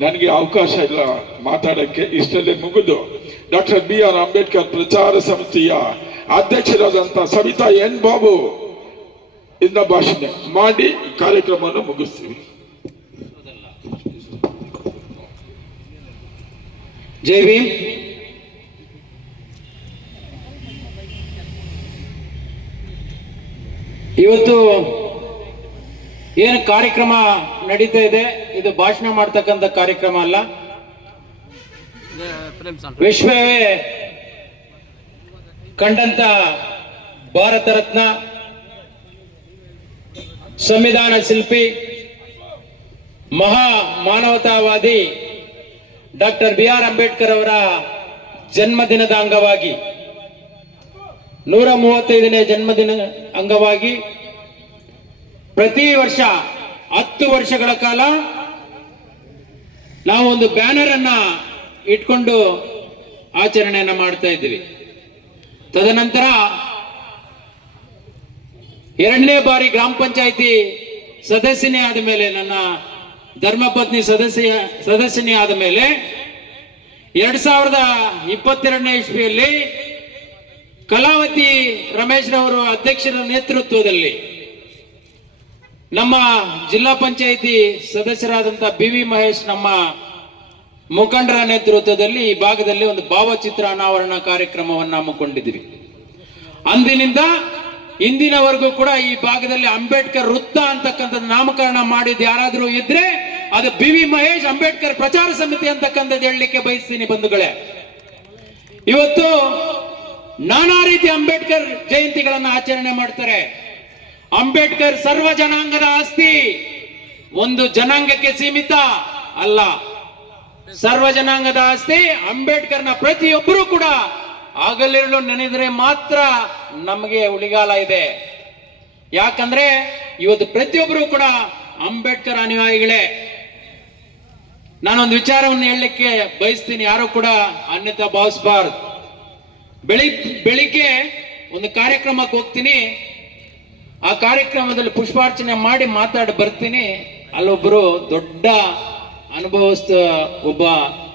ನನಗೆ ಅವಕಾಶ ಇಲ್ಲ ಮಾತಾಡಕ್ಕೆ, ಇಷ್ಟಲ್ಲೇ ಮುಗಿದು ಡಾಕ್ಟರ್ BR ಅಂಬೇಡ್ಕರ್ ಪ್ರಚಾರ ಸಮಿತಿಯ ಅಧ್ಯಕ್ಷರಾದಂಥ ಸವಿತಾ N. ಬಾಬು ಇಂದ ಭಾಷಣ ಮಾಡಿ ಕಾರ್ಯಕ್ರಮವನ್ನು ಮುಗಿಸ್ತೀವಿ. ಜೈ ಭೀಮ್. ಇವತ್ತು ಏನು ಕಾರ್ಯಕ್ರಮ ನಡೀತಾ ಇದೆ, ಇದು ಭಾಷಣ ಮಾಡ್ತಕ್ಕಂಥ ಕಾರ್ಯಕ್ರಮ ಅಲ್ಲ. ವಿಶ್ವವೇ ಕಂಡಂತ ಭಾರತ ರತ್ನ, ಸಂವಿಧಾನ ಶಿಲ್ಪಿ, ಮಹಾ ಮಾನವತಾವಾದಿ ಡಾಕ್ಟರ್ BR ಅಂಬೇಡ್ಕರ್ ಅವರ ಜನ್ಮದಿನದ ಅಂಗವಾಗಿ 135ನೇ ಜನ್ಮದಿನ ಅಂಗವಾಗಿ ಪ್ರತಿ ವರ್ಷ 10 ವರ್ಷಗಳ ಕಾಲ ನಾವು ಒಂದು ಬ್ಯಾನರ್ ಅನ್ನ ಇಟ್ಕೊಂಡು ಆಚರಣೆಯನ್ನ ಮಾಡ್ತಾ ಇದ್ದೀವಿ. ತದನಂತರ 2ನೇ ಬಾರಿ ಗ್ರಾಮ ಪಂಚಾಯಿತಿ ಸದಸ್ಯನೇ ಆದ ಮೇಲೆ, ನನ್ನ ಧರ್ಮಪತ್ನಿ ಸದಸ್ಯನೇ ಆದ ಮೇಲೆ 2022ನೇ ಇಸ್ವಿಯಲ್ಲಿ ಕಲಾವತಿ ರಮೇಶ್ ರವರು ಅಧ್ಯಕ್ಷರ ನೇತೃತ್ವದಲ್ಲಿ ನಮ್ಮ ಜಿಲ್ಲಾ ಪಂಚಾಯಿತಿ ಸದಸ್ಯರಾದಂತಹ BV ಮಹೇಶ್ ನಮ್ಮ ಮುಖಂಡರ ನೇತೃತ್ವದಲ್ಲಿ ಈ ಭಾಗದಲ್ಲಿ ಒಂದು ಭಾವಚಿತ್ರ ಅನಾವರಣ ಕಾರ್ಯಕ್ರಮವನ್ನು ಹಮ್ಮಿಕೊಂಡಿದ್ವಿ. ಅಂದಿನಿಂದ ಇಂದಿನವರೆಗೂ ಕೂಡ ಈ ಭಾಗದಲ್ಲಿ ಅಂಬೇಡ್ಕರ್ ವೃತ್ತ ಅಂತಕ್ಕಂಥದ್ದು ನಾಮಕರಣ ಮಾಡಿದ್ದು ಯಾರಾದ್ರೂ ಇದ್ರೆ ಅದು BV ಮಹೇಶ್ ಅಂಬೇಡ್ಕರ್ ಪ್ರಚಾರ ಸಮಿತಿ ಅಂತಕ್ಕಂಥದ್ದು ಹೇಳಲಿಕ್ಕೆ ಬಯಸ್ತೀನಿ ಬಂಧುಗಳೇ. ಇವತ್ತು ನಾನಾ ರೀತಿ ಅಂಬೇಡ್ಕರ್ ಜಯಂತಿಗಳನ್ನ ಆಚರಣೆ ಮಾಡ್ತಾರೆ. ಅಂಬೇಡ್ಕರ್ ಸರ್ವ ಜನಾಂಗದ ಆಸ್ತಿ, ಒಂದು ಜನಾಂಗಕ್ಕೆ ಸೀಮಿತ ಅಲ್ಲ, ಸರ್ವ ಜನಾಂಗದ ಆಸ್ತಿ. ಅಂಬೇಡ್ಕರ್ನ ಪ್ರತಿಯೊಬ್ಬರು ಕೂಡ ಹಗಲಿರುಳು ನೆನೆದರೆ ಮಾತ್ರ ನಮಗೆ ಉಳಿಗಾಲ ಇದೆ. ಯಾಕಂದ್ರೆ ಇವತ್ತು ಪ್ರತಿಯೊಬ್ಬರು ಕೂಡ ಅಂಬೇಡ್ಕರ್ ಅನುಯಾಯಿಗಳೇ. ನಾನೊಂದು ವಿಚಾರವನ್ನು ಹೇಳಲಿಕ್ಕೆ ಬಯಸ್ತೀನಿ, ಯಾರು ಕೂಡ ಅನ್ಯತಾ ಭಾವಿಸಬಾರದು. ಬೆಳಿಗ್ಗೆ ಒಂದು ಕಾರ್ಯಕ್ರಮಕ್ಕೆ ಹೋಗ್ತೀನಿ, ಆ ಕಾರ್ಯಕ್ರಮದಲ್ಲಿ ಪುಷ್ಪಾರ್ಚನೆ ಮಾಡಿ ಮಾತಾಡಿ ಬರ್ತೀನಿ. ಅಲ್ಲೊಬ್ಬರು ದೊಡ್ಡ ಅನುಭವಸ್ಥ ಒಬ್ಬ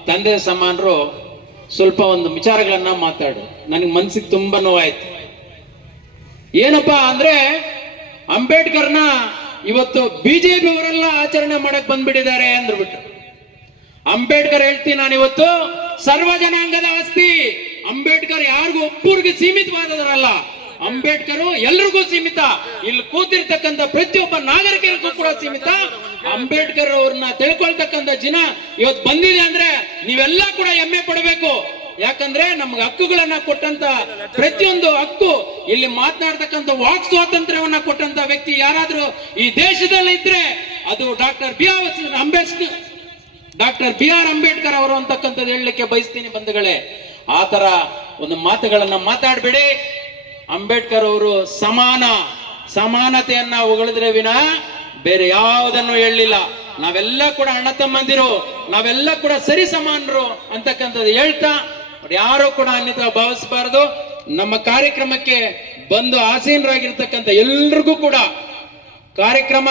ತಂದೆ ಸಮಾನರು ಸ್ವಲ್ಪ ಒಂದು ವಿಚಾರಗಳನ್ನ ಮಾತಾಡು. ನನಗೆ ಮನ್ಸಿಗೆ ತುಂಬಾ ನೋವಾಯ್ತು. ಏನಪ್ಪಾ ಅಂದ್ರೆ ಅಂಬೇಡ್ಕರ್ನ ಇವತ್ತು BJP ಅವರೆಲ್ಲ ಆಚರಣೆ ಮಾಡಕ್ ಬಂದ್ಬಿಟ್ಟಿದ್ದಾರೆ ಅಂದ್ಬಿಟ್ಟು. ಅಂಬೇಡ್ಕರ್ ಹೇಳ್ತೀನಿ ನಾನು, ಇವತ್ತು ಸರ್ವ ಜನಾಂಗದ ಆಸ್ತಿ. ಅಂಬೇಡ್ಕರ್ ಯಾರಿಗೂ ಒಬ್ಬರಿಗೆ ಸೀಮಿತವಾದವರಲ್ಲ, ಅಂಬೇಡ್ಕರ್ ಎಲ್ರಿಗೂ ಸೀಮಿತ. ಇಲ್ಲಿ ಕೂತಿರ್ತಕ್ಕಂಥ ಪ್ರತಿಯೊಬ್ಬ ನಾಗರಿಕರಿಗೂ ಕೂಡ ಸೀಮಿತ. ಅಂಬೇಡ್ಕರ್ ಅವ್ರನ್ನ ತಿಳ್ಕೊಳ್ತಕ್ಕಂಥ ಜನ ಇವತ್ತು ಬಂದಿದೆ ಅಂದ್ರೆ ನೀವೆಲ್ಲ ಕೂಡ ಹೆಮ್ಮೆ ಪಡಬೇಕು. ಯಾಕಂದ್ರೆ ನಮ್ಗೆ ಹಕ್ಕುಗಳನ್ನ ಕೊಟ್ಟಂತ ಪ್ರತಿಯೊಂದು ಹಕ್ಕು, ಇಲ್ಲಿ ಮಾತನಾಡ್ತಕ್ಕಂಥ ವಾಕ್ ಸ್ವಾತಂತ್ರ್ಯವನ್ನ ಕೊಟ್ಟಂತ ವ್ಯಕ್ತಿ ಯಾರಾದ್ರೂ ಈ ದೇಶದಲ್ಲಿ ಇದ್ರೆ ಅದು ಡಾಕ್ಟರ್ ಬಿ ಆರ್ ಅಂಬೇಡ್ಕರ್ ಅವರು ಅಂತಕ್ಕಂಥದ್ದು ಹೇಳಲಿಕ್ಕೆ ಬಯಸ್ತೀನಿ ಬಂಧುಗಳೇ. ಆ ತರ ಒಂದು ಮಾತುಗಳನ್ನ ಮಾತಾಡ್ಬೇಡಿ. ಅಂಬೇಡ್ಕರ್ ಅವರು ಸಮಾನತೆಯನ್ನ ಹೊಗಳಿದ್ರೆ ವಿನಃ ಬೇರೆ ಯಾವುದನ್ನು ಹೇಳಲಿಲ್ಲ. ನಾವೆಲ್ಲ ಕೂಡ ಅಣ್ಣ ತಮ್ಮಂದಿರು, ನಾವೆಲ್ಲ ಕೂಡ ಸರಿ ಸಮಾನರು ಅಂತಕ್ಕಂಥದ್ದು ಹೇಳ್ತಾ ಯಾರು ಕೂಡ ಅನ್ಯತಾ ಭಾವಿಸಬಾರದು. ನಮ್ಮ ಕಾರ್ಯಕ್ರಮಕ್ಕೆ ಬಂದು ಆಸೀನರಾಗಿರ್ತಕ್ಕಂಥ ಎಲ್ರಿಗೂ ಕೂಡ ಕಾರ್ಯಕ್ರಮ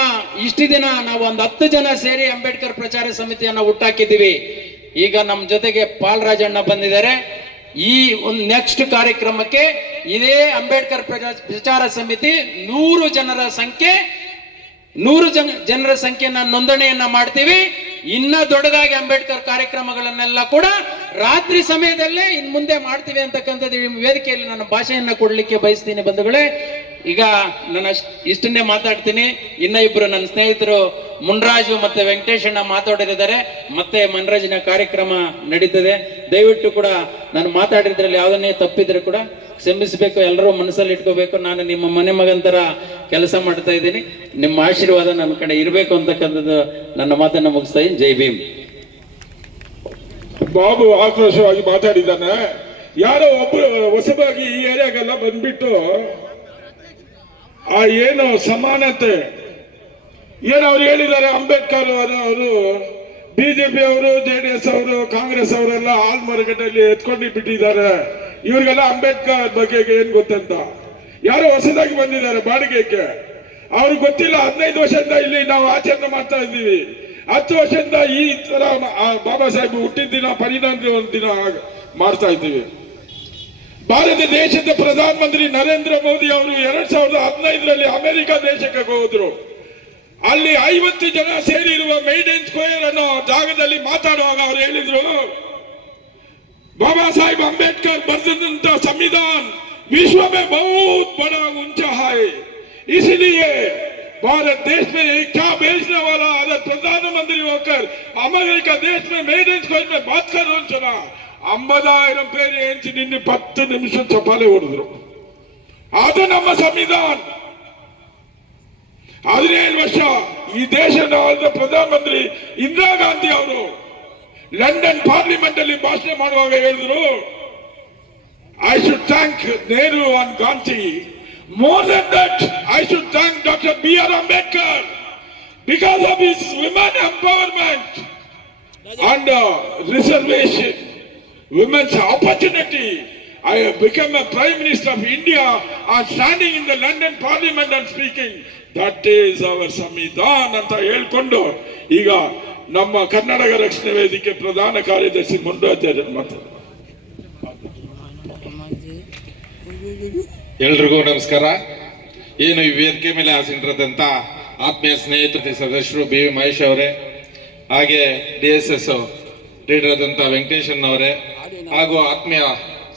ಇಷ್ಟು ದಿನ ನಾವು ಒಂದು 10 ಜನ ಸೇರಿ ಅಂಬೇಡ್ಕರ್ ಪ್ರಚಾರ ಸಮಿತಿಯನ್ನ ಹುಟ್ಟಾಕಿದ್ದೀವಿ. ಈಗ ನಮ್ಮ ಜೊತೆಗೆ ಪಾಲ್ರಾಜಣ್ಣ ಬಂದಿದ್ದಾರೆ. ಈ ಒಂದು ನೆಕ್ಸ್ಟ್ ಕಾರ್ಯಕ್ರಮಕ್ಕೆ ಇದೇ ಅಂಬೇಡ್ಕರ್ ಪ್ರಚಾರ ಸಮಿತಿ 100 ಜನರ ಸಂಖ್ಯೆಯನ್ನ ನೋಂದಣಿಯನ್ನ ಮಾಡ್ತೀವಿ. ಇನ್ನ ದೊಡ್ಡದಾಗಿ ಅಂಬೇಡ್ಕರ್ ಕಾರ್ಯಕ್ರಮಗಳನ್ನೆಲ್ಲ ಕೂಡ ರಾತ್ರಿ ಸಮಯದಲ್ಲೇ ಇನ್ ಮುಂದೆ ಮಾಡ್ತೀವಿ ಅಂತಕ್ಕಂಥದ್ದು ಈ ವೇದಿಕೆಯಲ್ಲಿ ನನ್ನ ಭಾಷೆಯನ್ನ ಕೊಡ್ಲಿಕ್ಕೆ ಬಯಸ್ತೀನಿ ಬಂಧುಗಳೇ. ಈಗ ನಾನು ಇಷ್ಟನ್ನೇ ಮಾತಾಡ್ತೀನಿ. ಇನ್ನ ಇಬ್ರು ನನ್ನ ಸ್ನೇಹಿತರು ಮುನ್ರಾಜು ಮತ್ತೆ ವೆಂಕಟೇಶಣ್ಣ ಮಾತಾಡಿದ್ದಾರೆ. ಮತ್ತೆ ಮನರಂಜನಾ ಕಾರ್ಯಕ್ರಮ ನಡೀತದೆ. ದಯವಿಟ್ಟು ಕೂಡ ನಾನು ಮಾತಾಡಿದ್ರಲ್ಲಿ ಯಾವುದನ್ನೇ ತಪ್ಪಿದ್ರೆ ಕೂಡ ಕ್ಷಮಿಸಬೇಕು, ಎಲ್ಲರೂ ಮನಸ್ಸಲ್ಲಿ ಇಟ್ಕೋಬೇಕು. ನಾನು ನಿಮ್ಮ ಮನೆ ಮಗಂತರ ಕೆಲಸ ಮಾಡ್ತಾ ಇದ್ದೀನಿ. ನಿಮ್ಮ ಆಶೀರ್ವಾದ ನನ್ನ ಕಡೆ ಇರಬೇಕು ಅಂತಕ್ಕಂಥದ್ದು ನನ್ನ ಮಾತನ್ನ ಮುಗಿಸ್ತಾ ಇದ್ದೀನಿ. ಜೈ ಭೀಮ್. ಬಾಬು ಆಕ್ರೋಶವಾಗಿ ಮಾತಾಡಿದ್ದಾನೆ. ಯಾರೋ ಒಬ್ರು ಹೊಸದಾಗಿ ಈ ಏರಿಯಾಗೆಲ್ಲ ಬಂದ್ಬಿಟ್ಟು ಆ ಏನು ಸಮಾನತೆ ಏನು ಅವ್ರು ಹೇಳಿದ್ದಾರೆ, ಅಂಬೇಡ್ಕರ್ ಅವರು BJP ಅವರು JDS ಅವರು ಕಾಂಗ್ರೆಸ್ ಅವರೆಲ್ಲ ಆಲ್ಮರಗಟ್ಟಲ್ಲಿ ಎತ್ಕೊಂಡು ಬಿಟ್ಟಿದ್ದಾರೆ. ಇವ್ರಿಗೆಲ್ಲ ಅಂಬೇಡ್ಕರ್ ಬಗ್ಗೆ ಏನ್ ಗೊತ್ತಂತ ಯಾರೋ ಹೊಸದಾಗಿ ಬಂದಿದ್ದಾರೆ ಬಾಡಿಗೆಗೆ. ಅವ್ರಿಗೆ ಗೊತ್ತಿಲ್ಲ. 15 ವರ್ಷದಿಂದ ಇಲ್ಲಿ ನಾವು ಆಚರಣೆ ಮಾಡ್ತಾ ಇದ್ದೀವಿ. 10 ವರ್ಷದಿಂದ ಈ ತರ ಬಾಬಾ ಸಾಹೇಬ್ ಹುಟ್ಟಿದ ದಿನ ಪರಿಣಾಮ ಒಂದು ದಿನ ಮಾಡ್ತಾ ಇದ್ದೀವಿ. ಭಾರತ ದೇಶದ ಪ್ರಧಾನಮಂತ್ರಿ ನರೇಂದ್ರ ಮೋದಿ ಅವರು 2015ರಲ್ಲಿ ಅಮೆರಿಕ ದೇಶಕ್ಕೆ ಹೋದ್ರು. ಅಲ್ಲಿ 50 ಜನ ಸೇರಿರುವ ಮೇಡನ್ ಸ್ಕ್ವೇರ್ ಅನ್ನೋ ಜಾಗದಲ್ಲಿ ಮಾತಾಡುವಾಗ ಅವರು ಹೇಳಿದ್ರು, बाबा साहिब अंबेडकर बरदंता संविधान विश्व में बहुत बड़ा ऊंचा है, इसलिए भारत देश में क्या बेचने वाला अगर प्रधानमंत्री होकर अमेरिका देश में मेडन स्क्वेर में बात कर रहा चुना 50,000 പേര് ಏಂಚಿ ನಿನ್ನೆ 10 ನಿಮಿಷ ಚಪಾಲೆ ಹೊಡೆದ್ರು. ಅದು ನಮ್ಮ ಸಂವಿಧಾನ. 17 ವರ್ಷ ಈ ದೇಶದ ಪ್ರಧಾನಮಂತ್ರಿ ಇಂದಿರಾ ಗಾಂಧಿ ಅವರು ಲಂಡನ್ ಪಾರ್ಲಿಮೆಂಟ್ ಅಲ್ಲಿ ಭಾಷಣ ಮಾಡುವಾಗ ಹೇಳಿದ್ರು, I should thank Nehru and Gandhi. More than that, I should thank Dr. B.R. Ambedkar because of his women empowerment and reservation, women's opportunity. I have become a Prime Minister of India and standing in the London Parliament and speaking. That is our Samvidhan ಅಂತ ಹೇಳ್ಕೊಂಡು ಈಗ ನಮ್ಮ ಕರ್ನಾಟಕ ರಕ್ಷಣಾ ವೇದಿಕೆ ಪ್ರಧಾನ ಕಾರ್ಯದರ್ಶಿ ಮುಂಡಾಚಾರ್ಯ ಮಾತಾಡ್ತಾರೆ. ಎಲ್ರಿಗೂ ನಮಸ್ಕಾರ. ಏನು ಈ ವೇದಿಕೆ ಮೇಲೆ ಆಸೀನರಾದಂತ ಆತ್ಮೀಯ ಸ್ನೇಹಿತರು ಸದಸ್ಯರು BV ಮಹೇಶ್ ಅವರೇ, ಹಾಗೆ DSS ಲೀಡರ್ ಆದಂಥ ವೆಂಕಟೇಶನ್ ಅವರೇ ಹಾಗೂ ಆತ್ಮೀಯ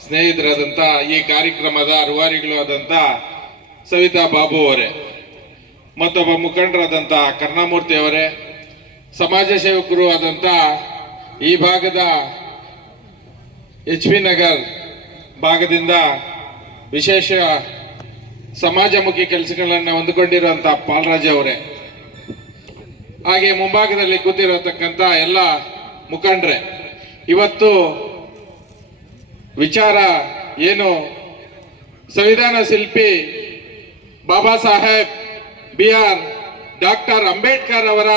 ಸ್ನೇಹಿತರಾದಂಥ ಈ ಕಾರ್ಯಕ್ರಮದ ರೂವಾರಿಗಳು ಆದಂಥ ಸವಿತಾ ಬಾಬು ಅವರೇ, ಮತ್ತೊಬ್ಬ ಮುಖಂಡರಾದಂಥ ಕರ್ಣಮೂರ್ತಿ ಅವರೇ, ಸಮಾಜ ಸೇವಕರು ಆದಂಥ ಈ ಭಾಗದ HP ನಗರ್ ಭಾಗದಿಂದ ವಿಶೇಷ ಸಮಾಜಮುಖಿ ಕೆಲಸಗಳನ್ನು ಹೊಂದಿಕೊಂಡಿರುವಂಥ ಪಾಲ್ರಾಜ್ ಅವರೇ, ಹಾಗೆ ಮುಂಭಾಗದಲ್ಲಿ ಕೂತಿರತಕ್ಕಂಥ ಎಲ್ಲ ಮುಖಂಡರೇ, ಇವತ್ತು ವಿಚಾರ ಏನು ಸಂವಿಧಾನ ಶಿಲ್ಪಿ ಬಾಬಾ ಸಾಹೇಬ್ ಡಾಕ್ಟರ್ ಅಂಬೇಡ್ಕರ್ ಅವರ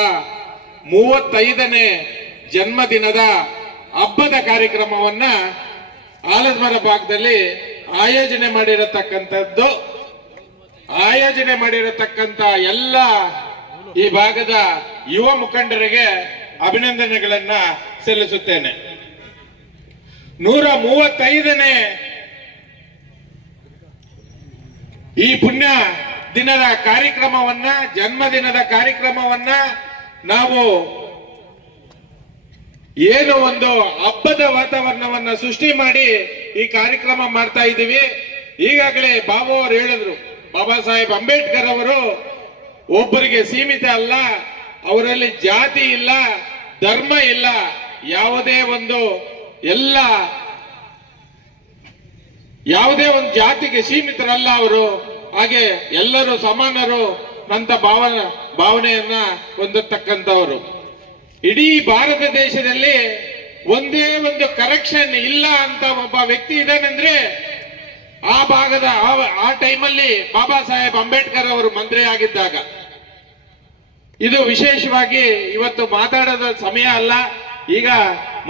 35ನೇ ಜನ್ಮದಿನದ ಹಬ್ಬದ ಕಾರ್ಯಕ್ರಮವನ್ನ ಆಲದಮರ ಭಾಗದಲ್ಲಿ ಆಯೋಜನೆ ಮಾಡಿರತಕ್ಕಂಥ ಎಲ್ಲ ಈ ಭಾಗದ ಯುವ ಮುಖಂಡರಿಗೆ ಅಭಿನಂದನೆಗಳನ್ನ ಸಲ್ಲಿಸುತ್ತೇನೆ. 135ನೇ ಈ ಪುಣ್ಯ ದಿನದ ಕಾರ್ಯಕ್ರಮವನ್ನ, ಜನ್ಮದಿನದ ಕಾರ್ಯಕ್ರಮವನ್ನ ನಾವು ಏನು ಒಂದು ಹಬ್ಬದ ವಾತಾವರಣವನ್ನ ಸೃಷ್ಟಿ ಮಾಡಿ ಈ ಕಾರ್ಯಕ್ರಮ ಮಾಡ್ತಾ ಇದ್ದೀವಿ. ಈಗಾಗಲೇ ಬಾಬು ಅವರು ಹೇಳಿದ್ರು, ಬಾಬಾ ಸಾಹೇಬ್ ಅಂಬೇಡ್ಕರ್ ಅವರು ಒಬ್ಬರಿಗೆ ಸೀಮಿತ ಅಲ್ಲ, ಅವರಲ್ಲಿ ಜಾತಿ ಇಲ್ಲ, ಧರ್ಮ ಇಲ್ಲ, ಯಾವುದೇ ಒಂದು ಜಾತಿಗೆ ಸೀಮಿತರಲ್ಲ ಅವರು, ಹಾಗೆ ಎಲ್ಲರೂ ಸಮಾನರು ಅಂತ ಭಾವನೆಯನ್ನ ಹೊಂದತಕ್ಕಂಥವರು. ಇಡೀ ಭಾರತ ದೇಶದಲ್ಲಿ ಒಂದೇ ಒಂದು ಕರೆಕ್ಷನ್ ಇಲ್ಲ ಅಂತ ಒಬ್ಬ ವ್ಯಕ್ತಿ ಇದ್ದಾನಂದ್ರೆ ಆ ಭಾಗದ ಆ ಟೈಮಲ್ಲಿ ಬಾಬಾ ಸಾಹೇಬ್ ಅಂಬೇಡ್ಕರ್ ಅವರು ಮಂತ್ರಿ ಆಗಿದ್ದಾಗ. ಇದು ವಿಶೇಷವಾಗಿ ಇವತ್ತು ಮಾತಾಡೋದ ಸಮಯ ಅಲ್ಲ, ಈಗ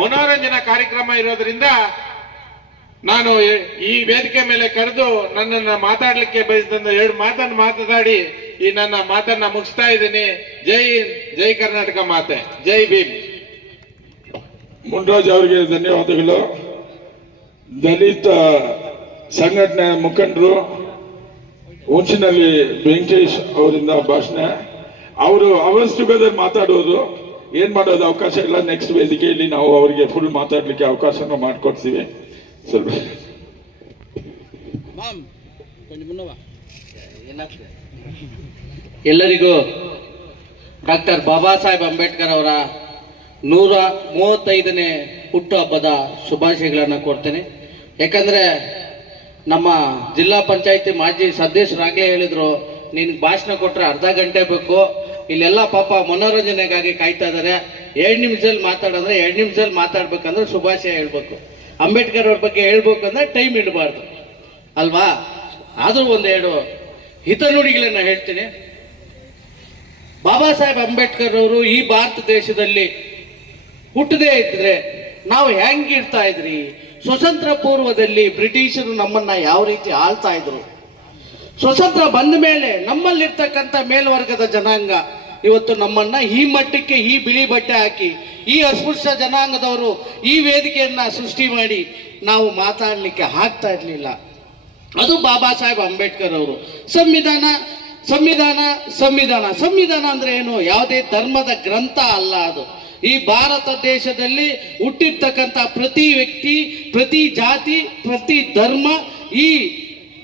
ಮನೋರಂಜನಾ ಕಾರ್ಯಕ್ರಮ ಇರೋದ್ರಿಂದ ನಾನು ಈ ವೇದಿಕೆ ಮೇಲೆ ಕರೆದು ನನ್ನನ್ನ ಮಾತಾಡ್ಲಿಕ್ಕೆ ಬಯಸಿದ 2 ಮಾತನ್ನು ಮಾತಾಡಿ ಈ ನನ್ನ ಮಾತನ್ನ ಮುಗಿಸ್ತಾ ಇದ್ದೀನಿ. ಜೈ ಹಿಂದ್, ಜೈ ಕರ್ನಾಟಕ ಮಾತೆ, ಜೈ ಭೀಮ್. ಮುನ್ರಾಜ್ ಅವರಿಗೆ ಧನ್ಯವಾದಗಳು. ದಲಿತ ಸಂಘಟನೆ ಮುಖಂಡರು ಹುಂಚಿನಲ್ಲಿ ವೆಂಕಟೇಶ್ ಅವರಿಂದ ಭಾಷಣ. ಅವರು ಅವರ್ಸ್ ಟುಗೆದರ್ ಮಾತಾಡೋದು, ಏನ್ ಮಾಡೋದು ಅವಕಾಶ ಇಲ್ಲ. ನೆಕ್ಸ್ಟ್ ವೇದಿಕೆಯಲ್ಲಿ ನಾವು ಅವರಿಗೆ ಫುಲ್ ಮಾತಾಡ್ಲಿಕ್ಕೆ ಅವಕಾಶನ ಮಾಡಿಕೊಡ್ತೀವಿ. ಸ್ವಲ್ಪ ಎಲ್ಲರಿಗೂ ಡಾಕ್ಟರ್ ಬಾಬಾ ಸಾಹೇಬ್ ಅಂಬೇಡ್ಕರ್ ಅವರ 135ನೇ ಹುಟ್ಟುಹಬ್ಬದ ಶುಭಾಶಯಗಳನ್ನು ಕೊಡ್ತೇನೆ. ಯಾಕಂದ್ರೆ ನಮ್ಮ ಜಿಲ್ಲಾ ಪಂಚಾಯತಿ ಮಾಜಿ ಸದಸ್ಯರಾಗಲೇ ಹೇಳಿದ್ರು, ನಿನ್ಗೆ ಭಾಷಣ ಕೊಟ್ರೆ ಅರ್ಧ ಗಂಟೆ ಬೇಕು, ಇಲ್ಲೆಲ್ಲ ಪಾಪ ಮನೋರಂಜನೆಗಾಗಿ ಕಾಯ್ತಾ ಇದ್ದಾರೆ, 2 ನಿಮಿಷದಲ್ಲಿ ಮಾತಾಡಂದ್ರೆ 2 ನಿಮಿಷದಲ್ಲಿ ಮಾತಾಡ್ಬೇಕಂದ್ರೆ ಶುಭಾಶಯ ಹೇಳ್ಬೇಕು. ಅಂಬೇಡ್ಕರ್ ಅವ್ರ ಬಗ್ಗೆ ಹೇಳ್ಬೇಕಂದ್ರೆ ಟೈಮ್ ಇಡಬಾರ್ದು ಅಲ್ವಾ? ಆದ್ರೂ 1-2 ಹಿತನುಡಿಗಳನ್ನ ಹೇಳ್ತೀನಿ. ಬಾಬಾ ಸಾಹೇಬ್ ಅಂಬೇಡ್ಕರ್ ಅವರು ಈ ಭಾರತ ದೇಶದಲ್ಲಿ ಹುಟ್ಟದೇ ಇದ್ರೆ ನಾವು ಹೆಂಗಿರ್ತಾ ಇದ್ರಿ? ಸ್ವತಂತ್ರ ಪೂರ್ವದಲ್ಲಿ ಬ್ರಿಟಿಷರು ನಮ್ಮನ್ನ ಯಾವ ರೀತಿ ಆಳ್ತಾ ಇದ್ರು? ಸ್ವತಂತ್ರ ಬಂದ ಮೇಲೆ ನಮ್ಮಲ್ಲಿರ್ತಕ್ಕಂಥ ಮೇಲ್ವರ್ಗದ ಜನಾಂಗ ಇವತ್ತು ನಮ್ಮನ್ನ ಈ ಮಟ್ಟಕ್ಕೆ ಈ ಬಿಳಿ ಬಟ್ಟೆ ಹಾಕಿ ಈ ಅಸ್ಪೃಶ್ಯ ಜನಾಂಗದವರು ಈ ವೇದಿಕೆಯನ್ನ ಸೃಷ್ಟಿ ಮಾಡಿ ನಾವು ಮಾತಾಡಲಿಕ್ಕೆ ಆಗ್ತಾ ಇರಲಿಲ್ಲ. ಅದು ಬಾಬಾ ಸಾಹೇಬ್ ಅಂಬೇಡ್ಕರ್ ಅವರು. ಸಂವಿಧಾನ ಸಂವಿಧಾನ ಸಂವಿಧಾನ ಸಂವಿಧಾನ ಅಂದ್ರೆ ಏನು? ಯಾವುದೇ ಧರ್ಮದ ಗ್ರಂಥ ಅಲ್ಲ ಅದು. ಈ ಭಾರತ ದೇಶದಲ್ಲಿ ಹುಟ್ಟಿರ್ತಕ್ಕಂಥ ಪ್ರತಿ ವ್ಯಕ್ತಿ, ಪ್ರತಿ ಜಾತಿ, ಪ್ರತಿ ಧರ್ಮ, ಈ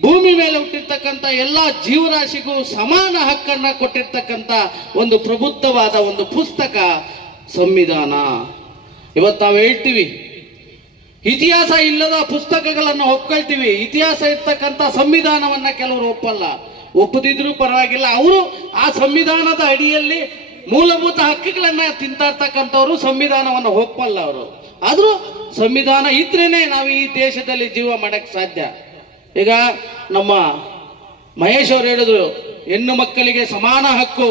ಭೂಮಿ ಮೇಲೆ ಹುಟ್ಟಿರ್ತಕ್ಕಂಥ ಎಲ್ಲ ಜೀವರಾಶಿಗೂ ಸಮಾನ ಹಕ್ಕನ್ನ ಕೊಟ್ಟಿರ್ತಕ್ಕಂಥ ಒಂದು ಪ್ರಬುದ್ಧವಾದ ಒಂದು ಪುಸ್ತಕ ಸಂವಿಧಾನ. ಇವತ್ತು ನಾವು ಹೇಳ್ತೀವಿ ಇತಿಹಾಸ ಇಲ್ಲದ ಪುಸ್ತಕಗಳನ್ನು ಒಪ್ಕೊಳ್ತೀವಿ, ಇತಿಹಾಸ ಇರ್ತಕ್ಕಂಥ ಸಂವಿಧಾನವನ್ನ ಕೆಲವರು ಒಪ್ಪಲ್ಲ. ಒಪ್ಪದಿದ್ರೂ ಪರವಾಗಿಲ್ಲ, ಅವರು ಆ ಸಂವಿಧಾನದ ಅಡಿಯಲ್ಲಿ ಮೂಲಭೂತ ಹಕ್ಕುಗಳನ್ನ ತಿಂತಾ ಇರ್ತಕ್ಕಂಥವ್ರು ಸಂವಿಧಾನವನ್ನು ಒಪ್ಪಲ್ಲ ಅವರು. ಆದ್ರೂ ಸಂವಿಧಾನ ಇದ್ರೇನೆ ನಾವು ಈ ದೇಶದಲ್ಲಿ ಜೀವ ಮಾಡಕ್ ಸಾಧ್ಯ. ಈಗ ನಮ್ಮ ಮಹೇಶ್ ಅವರು ಹೇಳಿದ್ರು, ಹೆಣ್ಣು ಮಕ್ಕಳಿಗೆ ಸಮಾನ ಹಕ್ಕು,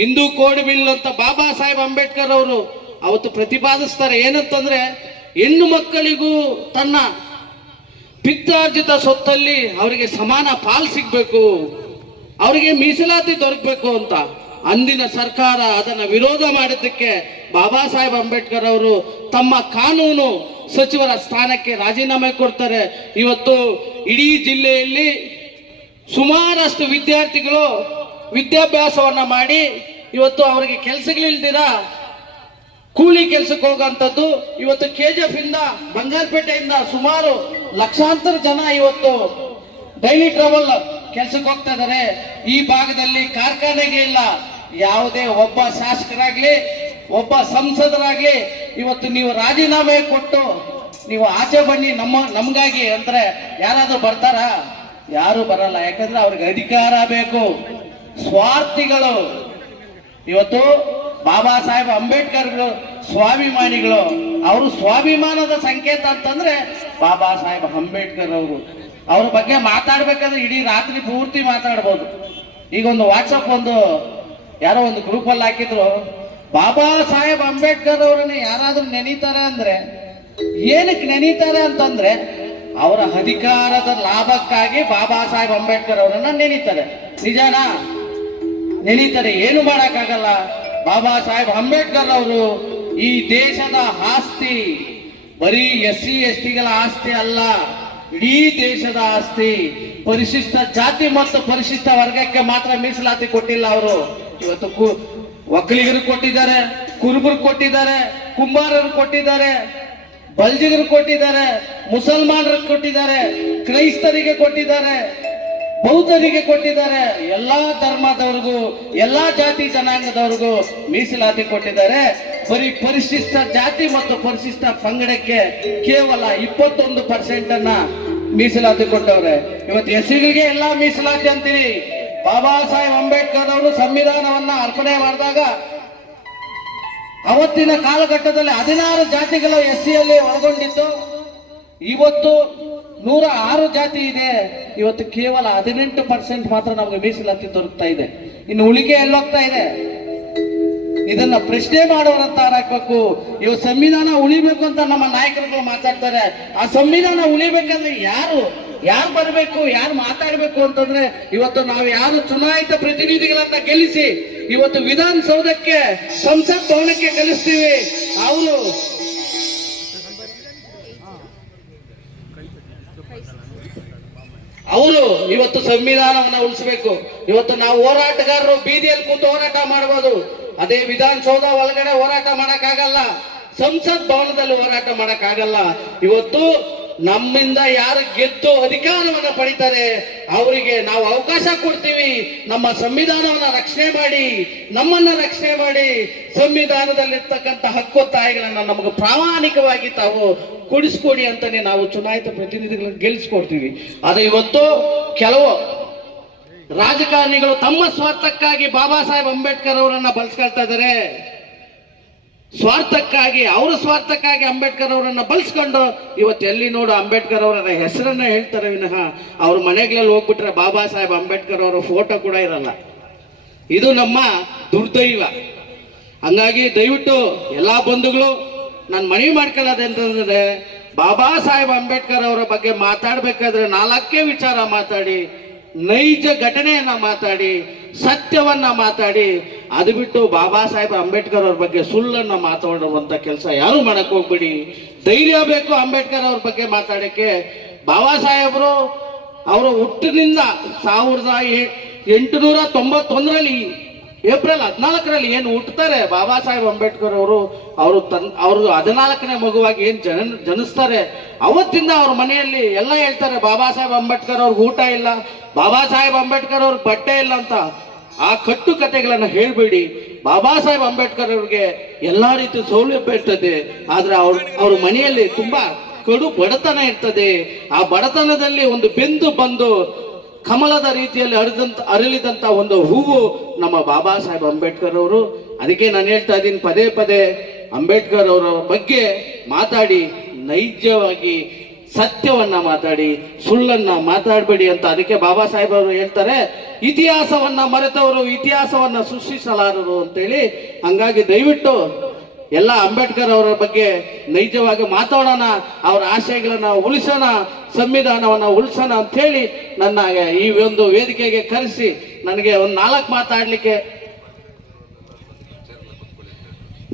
ಹಿಂದೂ ಕೋಡ್ ಬಿಲ್ ಅಂತ ಬಾಬಾ ಸಾಹೇಬ್ ಅಂಬೇಡ್ಕರ್ ಅವರು ಅವತ್ತು ಪ್ರತಿಪಾದಿಸ್ತಾರೆ. ಏನಂತಂದ್ರೆ ಹೆಣ್ಣು ಮಕ್ಕಳಿಗೂ ತನ್ನ ಪಿತ್ರಾರ್ಜಿತ ಸ್ವತ್ತಲ್ಲಿ ಅವರಿಗೆ ಸಮಾನ ಪಾಲ್ ಸಿಗ್ಬೇಕು, ಅವರಿಗೆ ಮೀಸಲಾತಿ ದೊರಕಬೇಕು ಅಂತ. ಅಂದಿನ ಸರ್ಕಾರ ಅದನ್ನ ವಿರೋಧ ಮಾಡಿದ್ದಕ್ಕೆ ಬಾಬಾ ಸಾಹೇಬ್ ಅಂಬೇಡ್ಕರ್ ಅವರು ತಮ್ಮ ಕಾನೂನು ಸಚಿವರ ಸ್ಥಾನಕ್ಕೆ ರಾಜೀನಾಮೆ ಕೊಡ್ತಾರೆ. ಇವತ್ತು ಇಡೀ ಜಿಲ್ಲೆಯಲ್ಲಿ ಸುಮಾರಷ್ಟು ವಿದ್ಯಾರ್ಥಿಗಳು ವಿದ್ಯಾಭ್ಯಾಸವನ್ನ ಮಾಡಿ ಇವತ್ತು ಅವರಿಗೆ ಕೆಲಸಗಳಿಲ್ದಿರ ಕೂಲಿ ಕೆಲಸಕ್ಕೆ ಹೋಗೋಂಥದ್ದು. ಇವತ್ತು KGF ಇಂದ ಬಂಗಾರಪೇಟೆಯಿಂದ ಸುಮಾರು ಲಕ್ಷಾಂತರ ಜನ ಇವತ್ತು ಡೈಲಿ ಟ್ರಾವೆಲ್ ಕೆಲಸಕ್ಕೆ ಹೋಗ್ತಾ ಇದ್ದಾರೆ. ಈ ಭಾಗದಲ್ಲಿ ಕಾರ್ಖಾನೆಗೆ ಇಲ್ಲ. ಯಾವುದೇ ಒಬ್ಬ ಶಾಸಕರಾಗ್ಲಿ ಒಬ್ಬ ಸಂಸದರಾಗ್ಲಿ ಇವತ್ತು ನೀವು ರಾಜೀನಾಮೆ ಕೊಟ್ಟು ನೀವು ಆಚೆ ಬನ್ನಿ ನಮ್ಗಾಗಿ ಅಂದ್ರೆ ಯಾರಾದ್ರೂ ಬರ್ತಾರ? ಯಾರು ಬರಲ್ಲ. ಯಾಕಂದ್ರೆ ಅವ್ರಿಗೆ ಅಧಿಕಾರ ಬೇಕು. ಸ್ವಾರ್ಥಿಗಳು. ಇವತ್ತು ಬಾಬಾ ಸಾಹೇಬ್ ಅಂಬೇಡ್ಕರ್ಗಳು ಸ್ವಾಭಿಮಾನಿಗಳು. ಅವರು ಸ್ವಾಭಿಮಾನದ ಸಂಕೇತ ಅಂತಂದ್ರೆ ಬಾಬಾ ಸಾಹೇಬ್ ಅಂಬೇಡ್ಕರ್ ಅವರು. ಅವ್ರ ಬಗ್ಗೆ ಮಾತಾಡ್ಬೇಕಾದ್ರೆ ಇಡೀ ರಾತ್ರಿ ಪೂರ್ತಿ ಮಾತಾಡ್ಬೋದು. ಈಗ ಒಂದು ವಾಟ್ಸಪ್ ಯಾರೋ ಒಂದು ಗ್ರೂಪ್ ಅಲ್ಲಿ ಹಾಕಿದ್ರು, ಬಾಬಾ ಸಾಹೇಬ್ ಅಂಬೇಡ್ಕರ್ ಅವರನ್ನ ಯಾರಾದ್ರೂ ನೆನೀತಾರೆ ಅಂದ್ರೆ ಏನಕ್ಕೆ ನೆನೀತಾರೆ ಅಂತಂದ್ರೆ ಅವರ ಅಧಿಕಾರದ ಲಾಭಕ್ಕಾಗಿ ಬಾಬಾ ಸಾಹೇಬ್ ಅಂಬೇಡ್ಕರ್ ಅವರನ್ನ ನೆನೀತಾರೆ. ನಿಜಾನಾ? ನೆನೀತಾರೆ. ಏನು ಮಾಡಕ್ಕಾಗಲ್ಲ. ಬಾಬಾ ಸಾಹೇಬ್ ಅಂಬೇಡ್ಕರ್ ಅವರು ಈ ದೇಶದ ಆಸ್ತಿ. ಬರೀ SC STಗಳ ಆಸ್ತಿ ಅಲ್ಲ, ಇಡೀ ದೇಶದ ಆಸ್ತಿ. ಪರಿಶಿಷ್ಟ ಜಾತಿ ಮತ್ತು ಪರಿಶಿಷ್ಟ ವರ್ಗಕ್ಕೆ ಮಾತ್ರ ಮೀಸಲಾತಿ ಕೊಟ್ಟಿಲ್ಲ ಅವರು. ಇವತ್ತು ಒಕ್ಕಲಿಗರು ಕೊಟ್ಟಿದ್ದಾರೆ, ಕುರುಬರು ಕೊಟ್ಟಿದ್ದಾರೆ, ಕುಂಬಾರರು ಕೊಟ್ಟಿದ್ದಾರೆ, ಬಲ್ಜಿಗರು ಕೊಟ್ಟಿದ್ದಾರೆ, ಮುಸಲ್ಮಾನರಿಗೆ ಕೊಟ್ಟಿದ್ದಾರೆ, ಕ್ರೈಸ್ತರಿಗೆ ಕೊಟ್ಟಿದ್ದಾರೆ, ಬೌದ್ಧರಿಗೆ ಕೊಟ್ಟಿದ್ದಾರೆ. ಎಲ್ಲಾ ಧರ್ಮದವ್ರಿಗೂ ಎಲ್ಲಾ ಜಾತಿ ಜನಾಂಗದವ್ರಿಗೂ ಮೀಸಲಾತಿ ಕೊಟ್ಟಿದ್ದಾರೆ. ಬರೀ ಪರಿಶಿಷ್ಟ ಜಾತಿ ಮತ್ತು ಪರಿಶಿಷ್ಟ ಪಂಗಡಕ್ಕೆ ಕೇವಲ 21% ಅನ್ನ ಮೀಸಲಾತಿ ಕೊಟ್ಟವ್ರೆ. ಇವತ್ತು SCಗಳಿಗೆ ಎಲ್ಲಾ ಮೀಸಲಾತಿ ಅಂತೀವಿ. ಬಾಬಾ ಸಾಹೇಬ್ ಅಂಬೇಡ್ಕರ್ ಅವರು ಸಂವಿಧಾನವನ್ನ ಅರ್ಪಣೆ ಮಾಡಿದಾಗ ಅವತ್ತಿನ ಕಾಲಘಟ್ಟದಲ್ಲಿ 16 ಜಾತಿಗಳು SCಯಲ್ಲಿ ಒಳಗೊಂಡಿದ್ದು. ಇವತ್ತು 106 ಜಾತಿ ಇದೆ. ಇವತ್ತು ಕೇವಲ 18% ಮಾತ್ರ ನಮಗೆ ಮೀಸಲಾತಿ ದೊರಕ್ತಾ ಇದೆ. ಇನ್ನು ಉಳಿಕೆ ಎಲ್ಲೋಗ್ತಾ ಇದೆ? ಇದನ್ನ ಪ್ರಶ್ನೆ ಮಾಡೋರಂತ ಹಾಕ್ಬೇಕು. ಇವು ಸಂವಿಧಾನ ಉಳಿಬೇಕು ಅಂತ ನಮ್ಮ ನಾಯಕರುಗಳು ಮಾತಾಡ್ತಾರೆ. ಆ ಸಂವಿಧಾನ ಉಳಿಬೇಕಂದ್ರೆ ಯಾರು ಬರಬೇಕು, ಯಾರು ಮಾತಾಡ್ಬೇಕು ಅಂತಂದ್ರೆ ಇವತ್ತು ನಾವು ಯಾರು ಚುನಾಯಿತ ಪ್ರತಿನಿಧಿಗಳನ್ನ ಗೆಲ್ಲಿಸಿ ಇವತ್ತು ವಿಧಾನಸೌಧಕ್ಕೆ ಸಂಸತ್ ಭವನಕ್ಕೆ ಕಳಿಸ್ತೀವಿ, ಅವರು ಇವತ್ತು ಸಂವಿಧಾನವನ್ನ ಉಳಿಸಬೇಕು. ಇವತ್ತು ನಾವು ಹೋರಾಟಗಾರರು ಬೀದಿಯಲ್ಲಿ ಕೂತು ಹೋರಾಟ ಮಾಡಬಹುದು. ಅದೇ ವಿಧಾನಸೌಧ ಒಳಗಡೆ ಹೋರಾಟ ಮಾಡಕ್ಕಾಗಲ್ಲ, ಸಂಸತ್ ಭವನದಲ್ಲಿ ಹೋರಾಟ ಮಾಡಕ್ಕಾಗಲ್ಲ. ಇವತ್ತು ನಮ್ಮಿಂದ ಯಾರು ಗೆದ್ದು ಅಧಿಕಾರವನ್ನ ಪಡಿತಾರೆ ಅವರಿಗೆ ನಾವು ಅವಕಾಶ ಕೊಡ್ತೀವಿ. ನಮ್ಮ ಸಂವಿಧಾನವನ್ನ ರಕ್ಷಣೆ ಮಾಡಿ, ನಮ್ಮನ್ನ ರಕ್ಷಣೆ ಮಾಡಿ, ಸಂವಿಧಾನದಲ್ಲಿರ್ತಕ್ಕಂಥ ಹಕ್ಕೊತ್ತಾಯಗಳನ್ನ ನಮಗೆ ಪ್ರಾಮಾಣಿಕವಾಗಿ ತಾವು ಕೊಡಿಸ್ಕೊಡಿ ಅಂತಾನೆ ನಾವು ಚುನಾಯಿತ ಪ್ರತಿನಿಧಿಗಳನ್ನ ಗೆಲ್ಲಿಸ್ಕೊಡ್ತೀವಿ. ಆದ್ರೆ ಇವತ್ತು ಕೆಲವು ರಾಜಕಾರಣಿಗಳು ತಮ್ಮ ಸ್ವಾರ್ಥಕ್ಕಾಗಿ ಬಾಬಾ ಸಾಹೇಬ್ ಅಂಬೇಡ್ಕರ್ ಅವರನ್ನ ಬಳಸ್ಕೊಳ್ತಾ ಇದ್ದಾರೆ. ಸ್ವಾರ್ಥಕ್ಕಾಗಿ, ಅವರ ಸ್ವಾರ್ಥಕ್ಕಾಗಿ ಅಂಬೇಡ್ಕರ್ ಅವರನ್ನ ಬಳಸ್ಕೊಂಡು ಇವತ್ತು ಎಲ್ಲಿ ನೋಡು ಅಂಬೇಡ್ಕರ್ ಅವರ ಹೆಸರನ್ನ ಹೇಳ್ತಾರೆ ವಿನಃ ಅವ್ರ ಮನೆಗಳಲ್ಲಿ ಹೋಗ್ಬಿಟ್ರೆ ಬಾಬಾ ಸಾಹೇಬ್ ಅಂಬೇಡ್ಕರ್ ಅವರ ಫೋಟೋ ಕೂಡ ಇರಲ್ಲ. ಇದು ನಮ್ಮ ದುರ್ದೈವ. ಹಂಗಾಗಿ ದಯವಿಟ್ಟು ಎಲ್ಲಾ ಬಂಧುಗಳು ನಾನು ಮನವಿ ಮಾಡ್ಕೊಳ್ಳೋದಂತಂದ್ರೆ ಬಾಬಾ ಸಾಹೇಬ್ ಅಂಬೇಡ್ಕರ್ ಅವರ ಬಗ್ಗೆ ಮಾತಾಡ್ಬೇಕಾದ್ರೆ 4 ವಿಚಾರ ಮಾತಾಡಿ, ನೈಜ ಘಟನೆಯನ್ನ ಮಾತಾಡಿ, ಸತ್ಯವನ್ನ ಮಾತಾಡಿ. ಅದು ಬಿಟ್ಟು ಬಾಬಾ ಸಾಹೇಬ್ ಅಂಬೇಡ್ಕರ್ ಅವ್ರ ಬಗ್ಗೆ ಸುಳ್ಳನ್ನ ಮಾತಾಡುವಂತ ಕೆಲಸ ಯಾರು ಮಾಡಕ್ ಹೋಗ್ಬಿಡಿ. ಧೈರ್ಯ ಬೇಕು ಅಂಬೇಡ್ಕರ್ ಅವ್ರ ಬಗ್ಗೆ ಮಾತಾಡಕ್ಕೆ. ಬಾಬಾ ಸಾಹೇಬರು ಅವರ ಹುಟ್ಟಿನಿಂದ 1891ರಲ್ಲಿ ಏಪ್ರಿಲ್ 14ರಲ್ಲಿ ಏನು ಹುಟ್ಟುತ್ತಾರೆ ಬಾಬಾ ಸಾಹೇಬ್ ಅಂಬೇಡ್ಕರ್ ಅವರು, ಅವ್ರದ್ದು 14ನೇ ಮಗುವಾಗಿ ಏನ್ ಜನಿಸ್ತಾರೆ ಅವತ್ತಿಂದ ಅವ್ರ ಮನೆಯಲ್ಲಿ ಎಲ್ಲ ಹೇಳ್ತಾರೆ ಬಾಬಾ ಸಾಹೇಬ್ ಅಂಬೇಡ್ಕರ್ ಅವ್ರಿಗೆ ಊಟ ಇಲ್ಲ, ಬಾಬಾ ಸಾಹೇಬ್ ಅಂಬೇಡ್ಕರ್ ಅವ್ರಿಗೆ ಬಟ್ಟೆ ಇಲ್ಲ ಅಂತ. ಆ ಕಟ್ಟು ಕಥೆಗಳನ್ನ ಹೇಳ್ಬೇಡಿ. ಬಾಬಾ ಸಾಹೇಬ್ ಅಂಬೇಡ್ಕರ್ ಅವ್ರಿಗೆ ಎಲ್ಲಾ ರೀತಿ ಸೌಲಭ್ಯ ಇರ್ತದೆ, ಆದ್ರೆ ಅವ್ರ ಮನೆಯಲ್ಲಿ ತುಂಬಾ ಕಡು ಬಡತನ ಇರ್ತದೆ. ಆ ಬಡತನದಲ್ಲಿ ಒಂದು ಬೆಂದು ಬಂದು ಕಮಲದ ರೀತಿಯಲ್ಲಿ ಅರಳಿದಂತ ಒಂದು ಹೂವು ನಮ್ಮ ಬಾಬಾ ಸಾಹೇಬ್ ಅಂಬೇಡ್ಕರ್ ಅವರು. ಅದಕ್ಕೆ ನಾನು ಹೇಳ್ತಾ ಇದ್ದೀನಿ ಪದೇ ಪದೇ ಅಂಬೇಡ್ಕರ್ ಅವರ ಬಗ್ಗೆ ಮಾತಾಡಿ, ನೈಜವಾಗಿ ಸತ್ಯವನ್ನ ಮಾತಾಡಿ, ಸುಳ್ಳನ್ನ ಮಾತಾಡಬೇಡಿ ಅಂತ. ಅದಕ್ಕೆ ಬಾಬಾ ಸಾಹೇಬ್ ಅವರು ಹೇಳ್ತಾರೆ, ಇತಿಹಾಸವನ್ನ ಮರೆತವರು ಇತಿಹಾಸವನ್ನ ಸೃಷ್ಟಿಸಲಾರರು ಅಂತೇಳಿ. ಹಂಗಾಗಿ ದಯವಿಟ್ಟು ಎಲ್ಲ ಅಂಬೇಡ್ಕರ್ ಅವರ ಬಗ್ಗೆ ನೈಜವಾಗಿ ಮಾತಾಡೋಣ, ಅವರ ಆಶಯಗಳನ್ನ ಉಳಿಸೋಣ, ಸಂವಿಧಾನವನ್ನ ಉಳಿಸೋಣ ಅಂತ ಹೇಳಿ ನನ್ನ ಈ ಒಂದು ವೇದಿಕೆಗೆ ಕರೆಸಿ ನನಗೆ ಒಂದು 4 ಮಾತಾಡ್ಲಿಕ್ಕೆ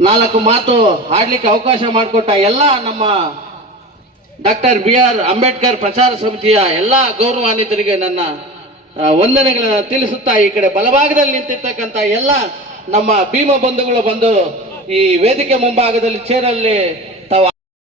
4 ಮಾತು ಆಡ್ಲಿಕ್ಕೆ ಅವಕಾಶ ಮಾಡಿಕೊಟ್ಟ ಎಲ್ಲ ನಮ್ಮ ಡಾಕ್ಟರ್ BR ಅಂಬೇಡ್ಕರ್ ಪ್ರಚಾರ ಸಮಿತಿಯ ಎಲ್ಲ ಗೌರವಾನ್ವಿತರಿಗೆ ನನ್ನ ವಂದನೆಗಳನ್ನ ತಿಳಿಸುತ್ತಾ, ಈ ಕಡೆ ಬಲಭಾಗದಲ್ಲಿ ನಿಂತಿರ್ತಕ್ಕಂಥ ಎಲ್ಲ ನಮ್ಮ ಭೀಮ ಬಂಧುಗಳು ಬಂದು ಈ ವೇದಿಕೆ ಮುಂಭಾಗದಲ್ಲಿ ಚೇರಲ್ಲಿ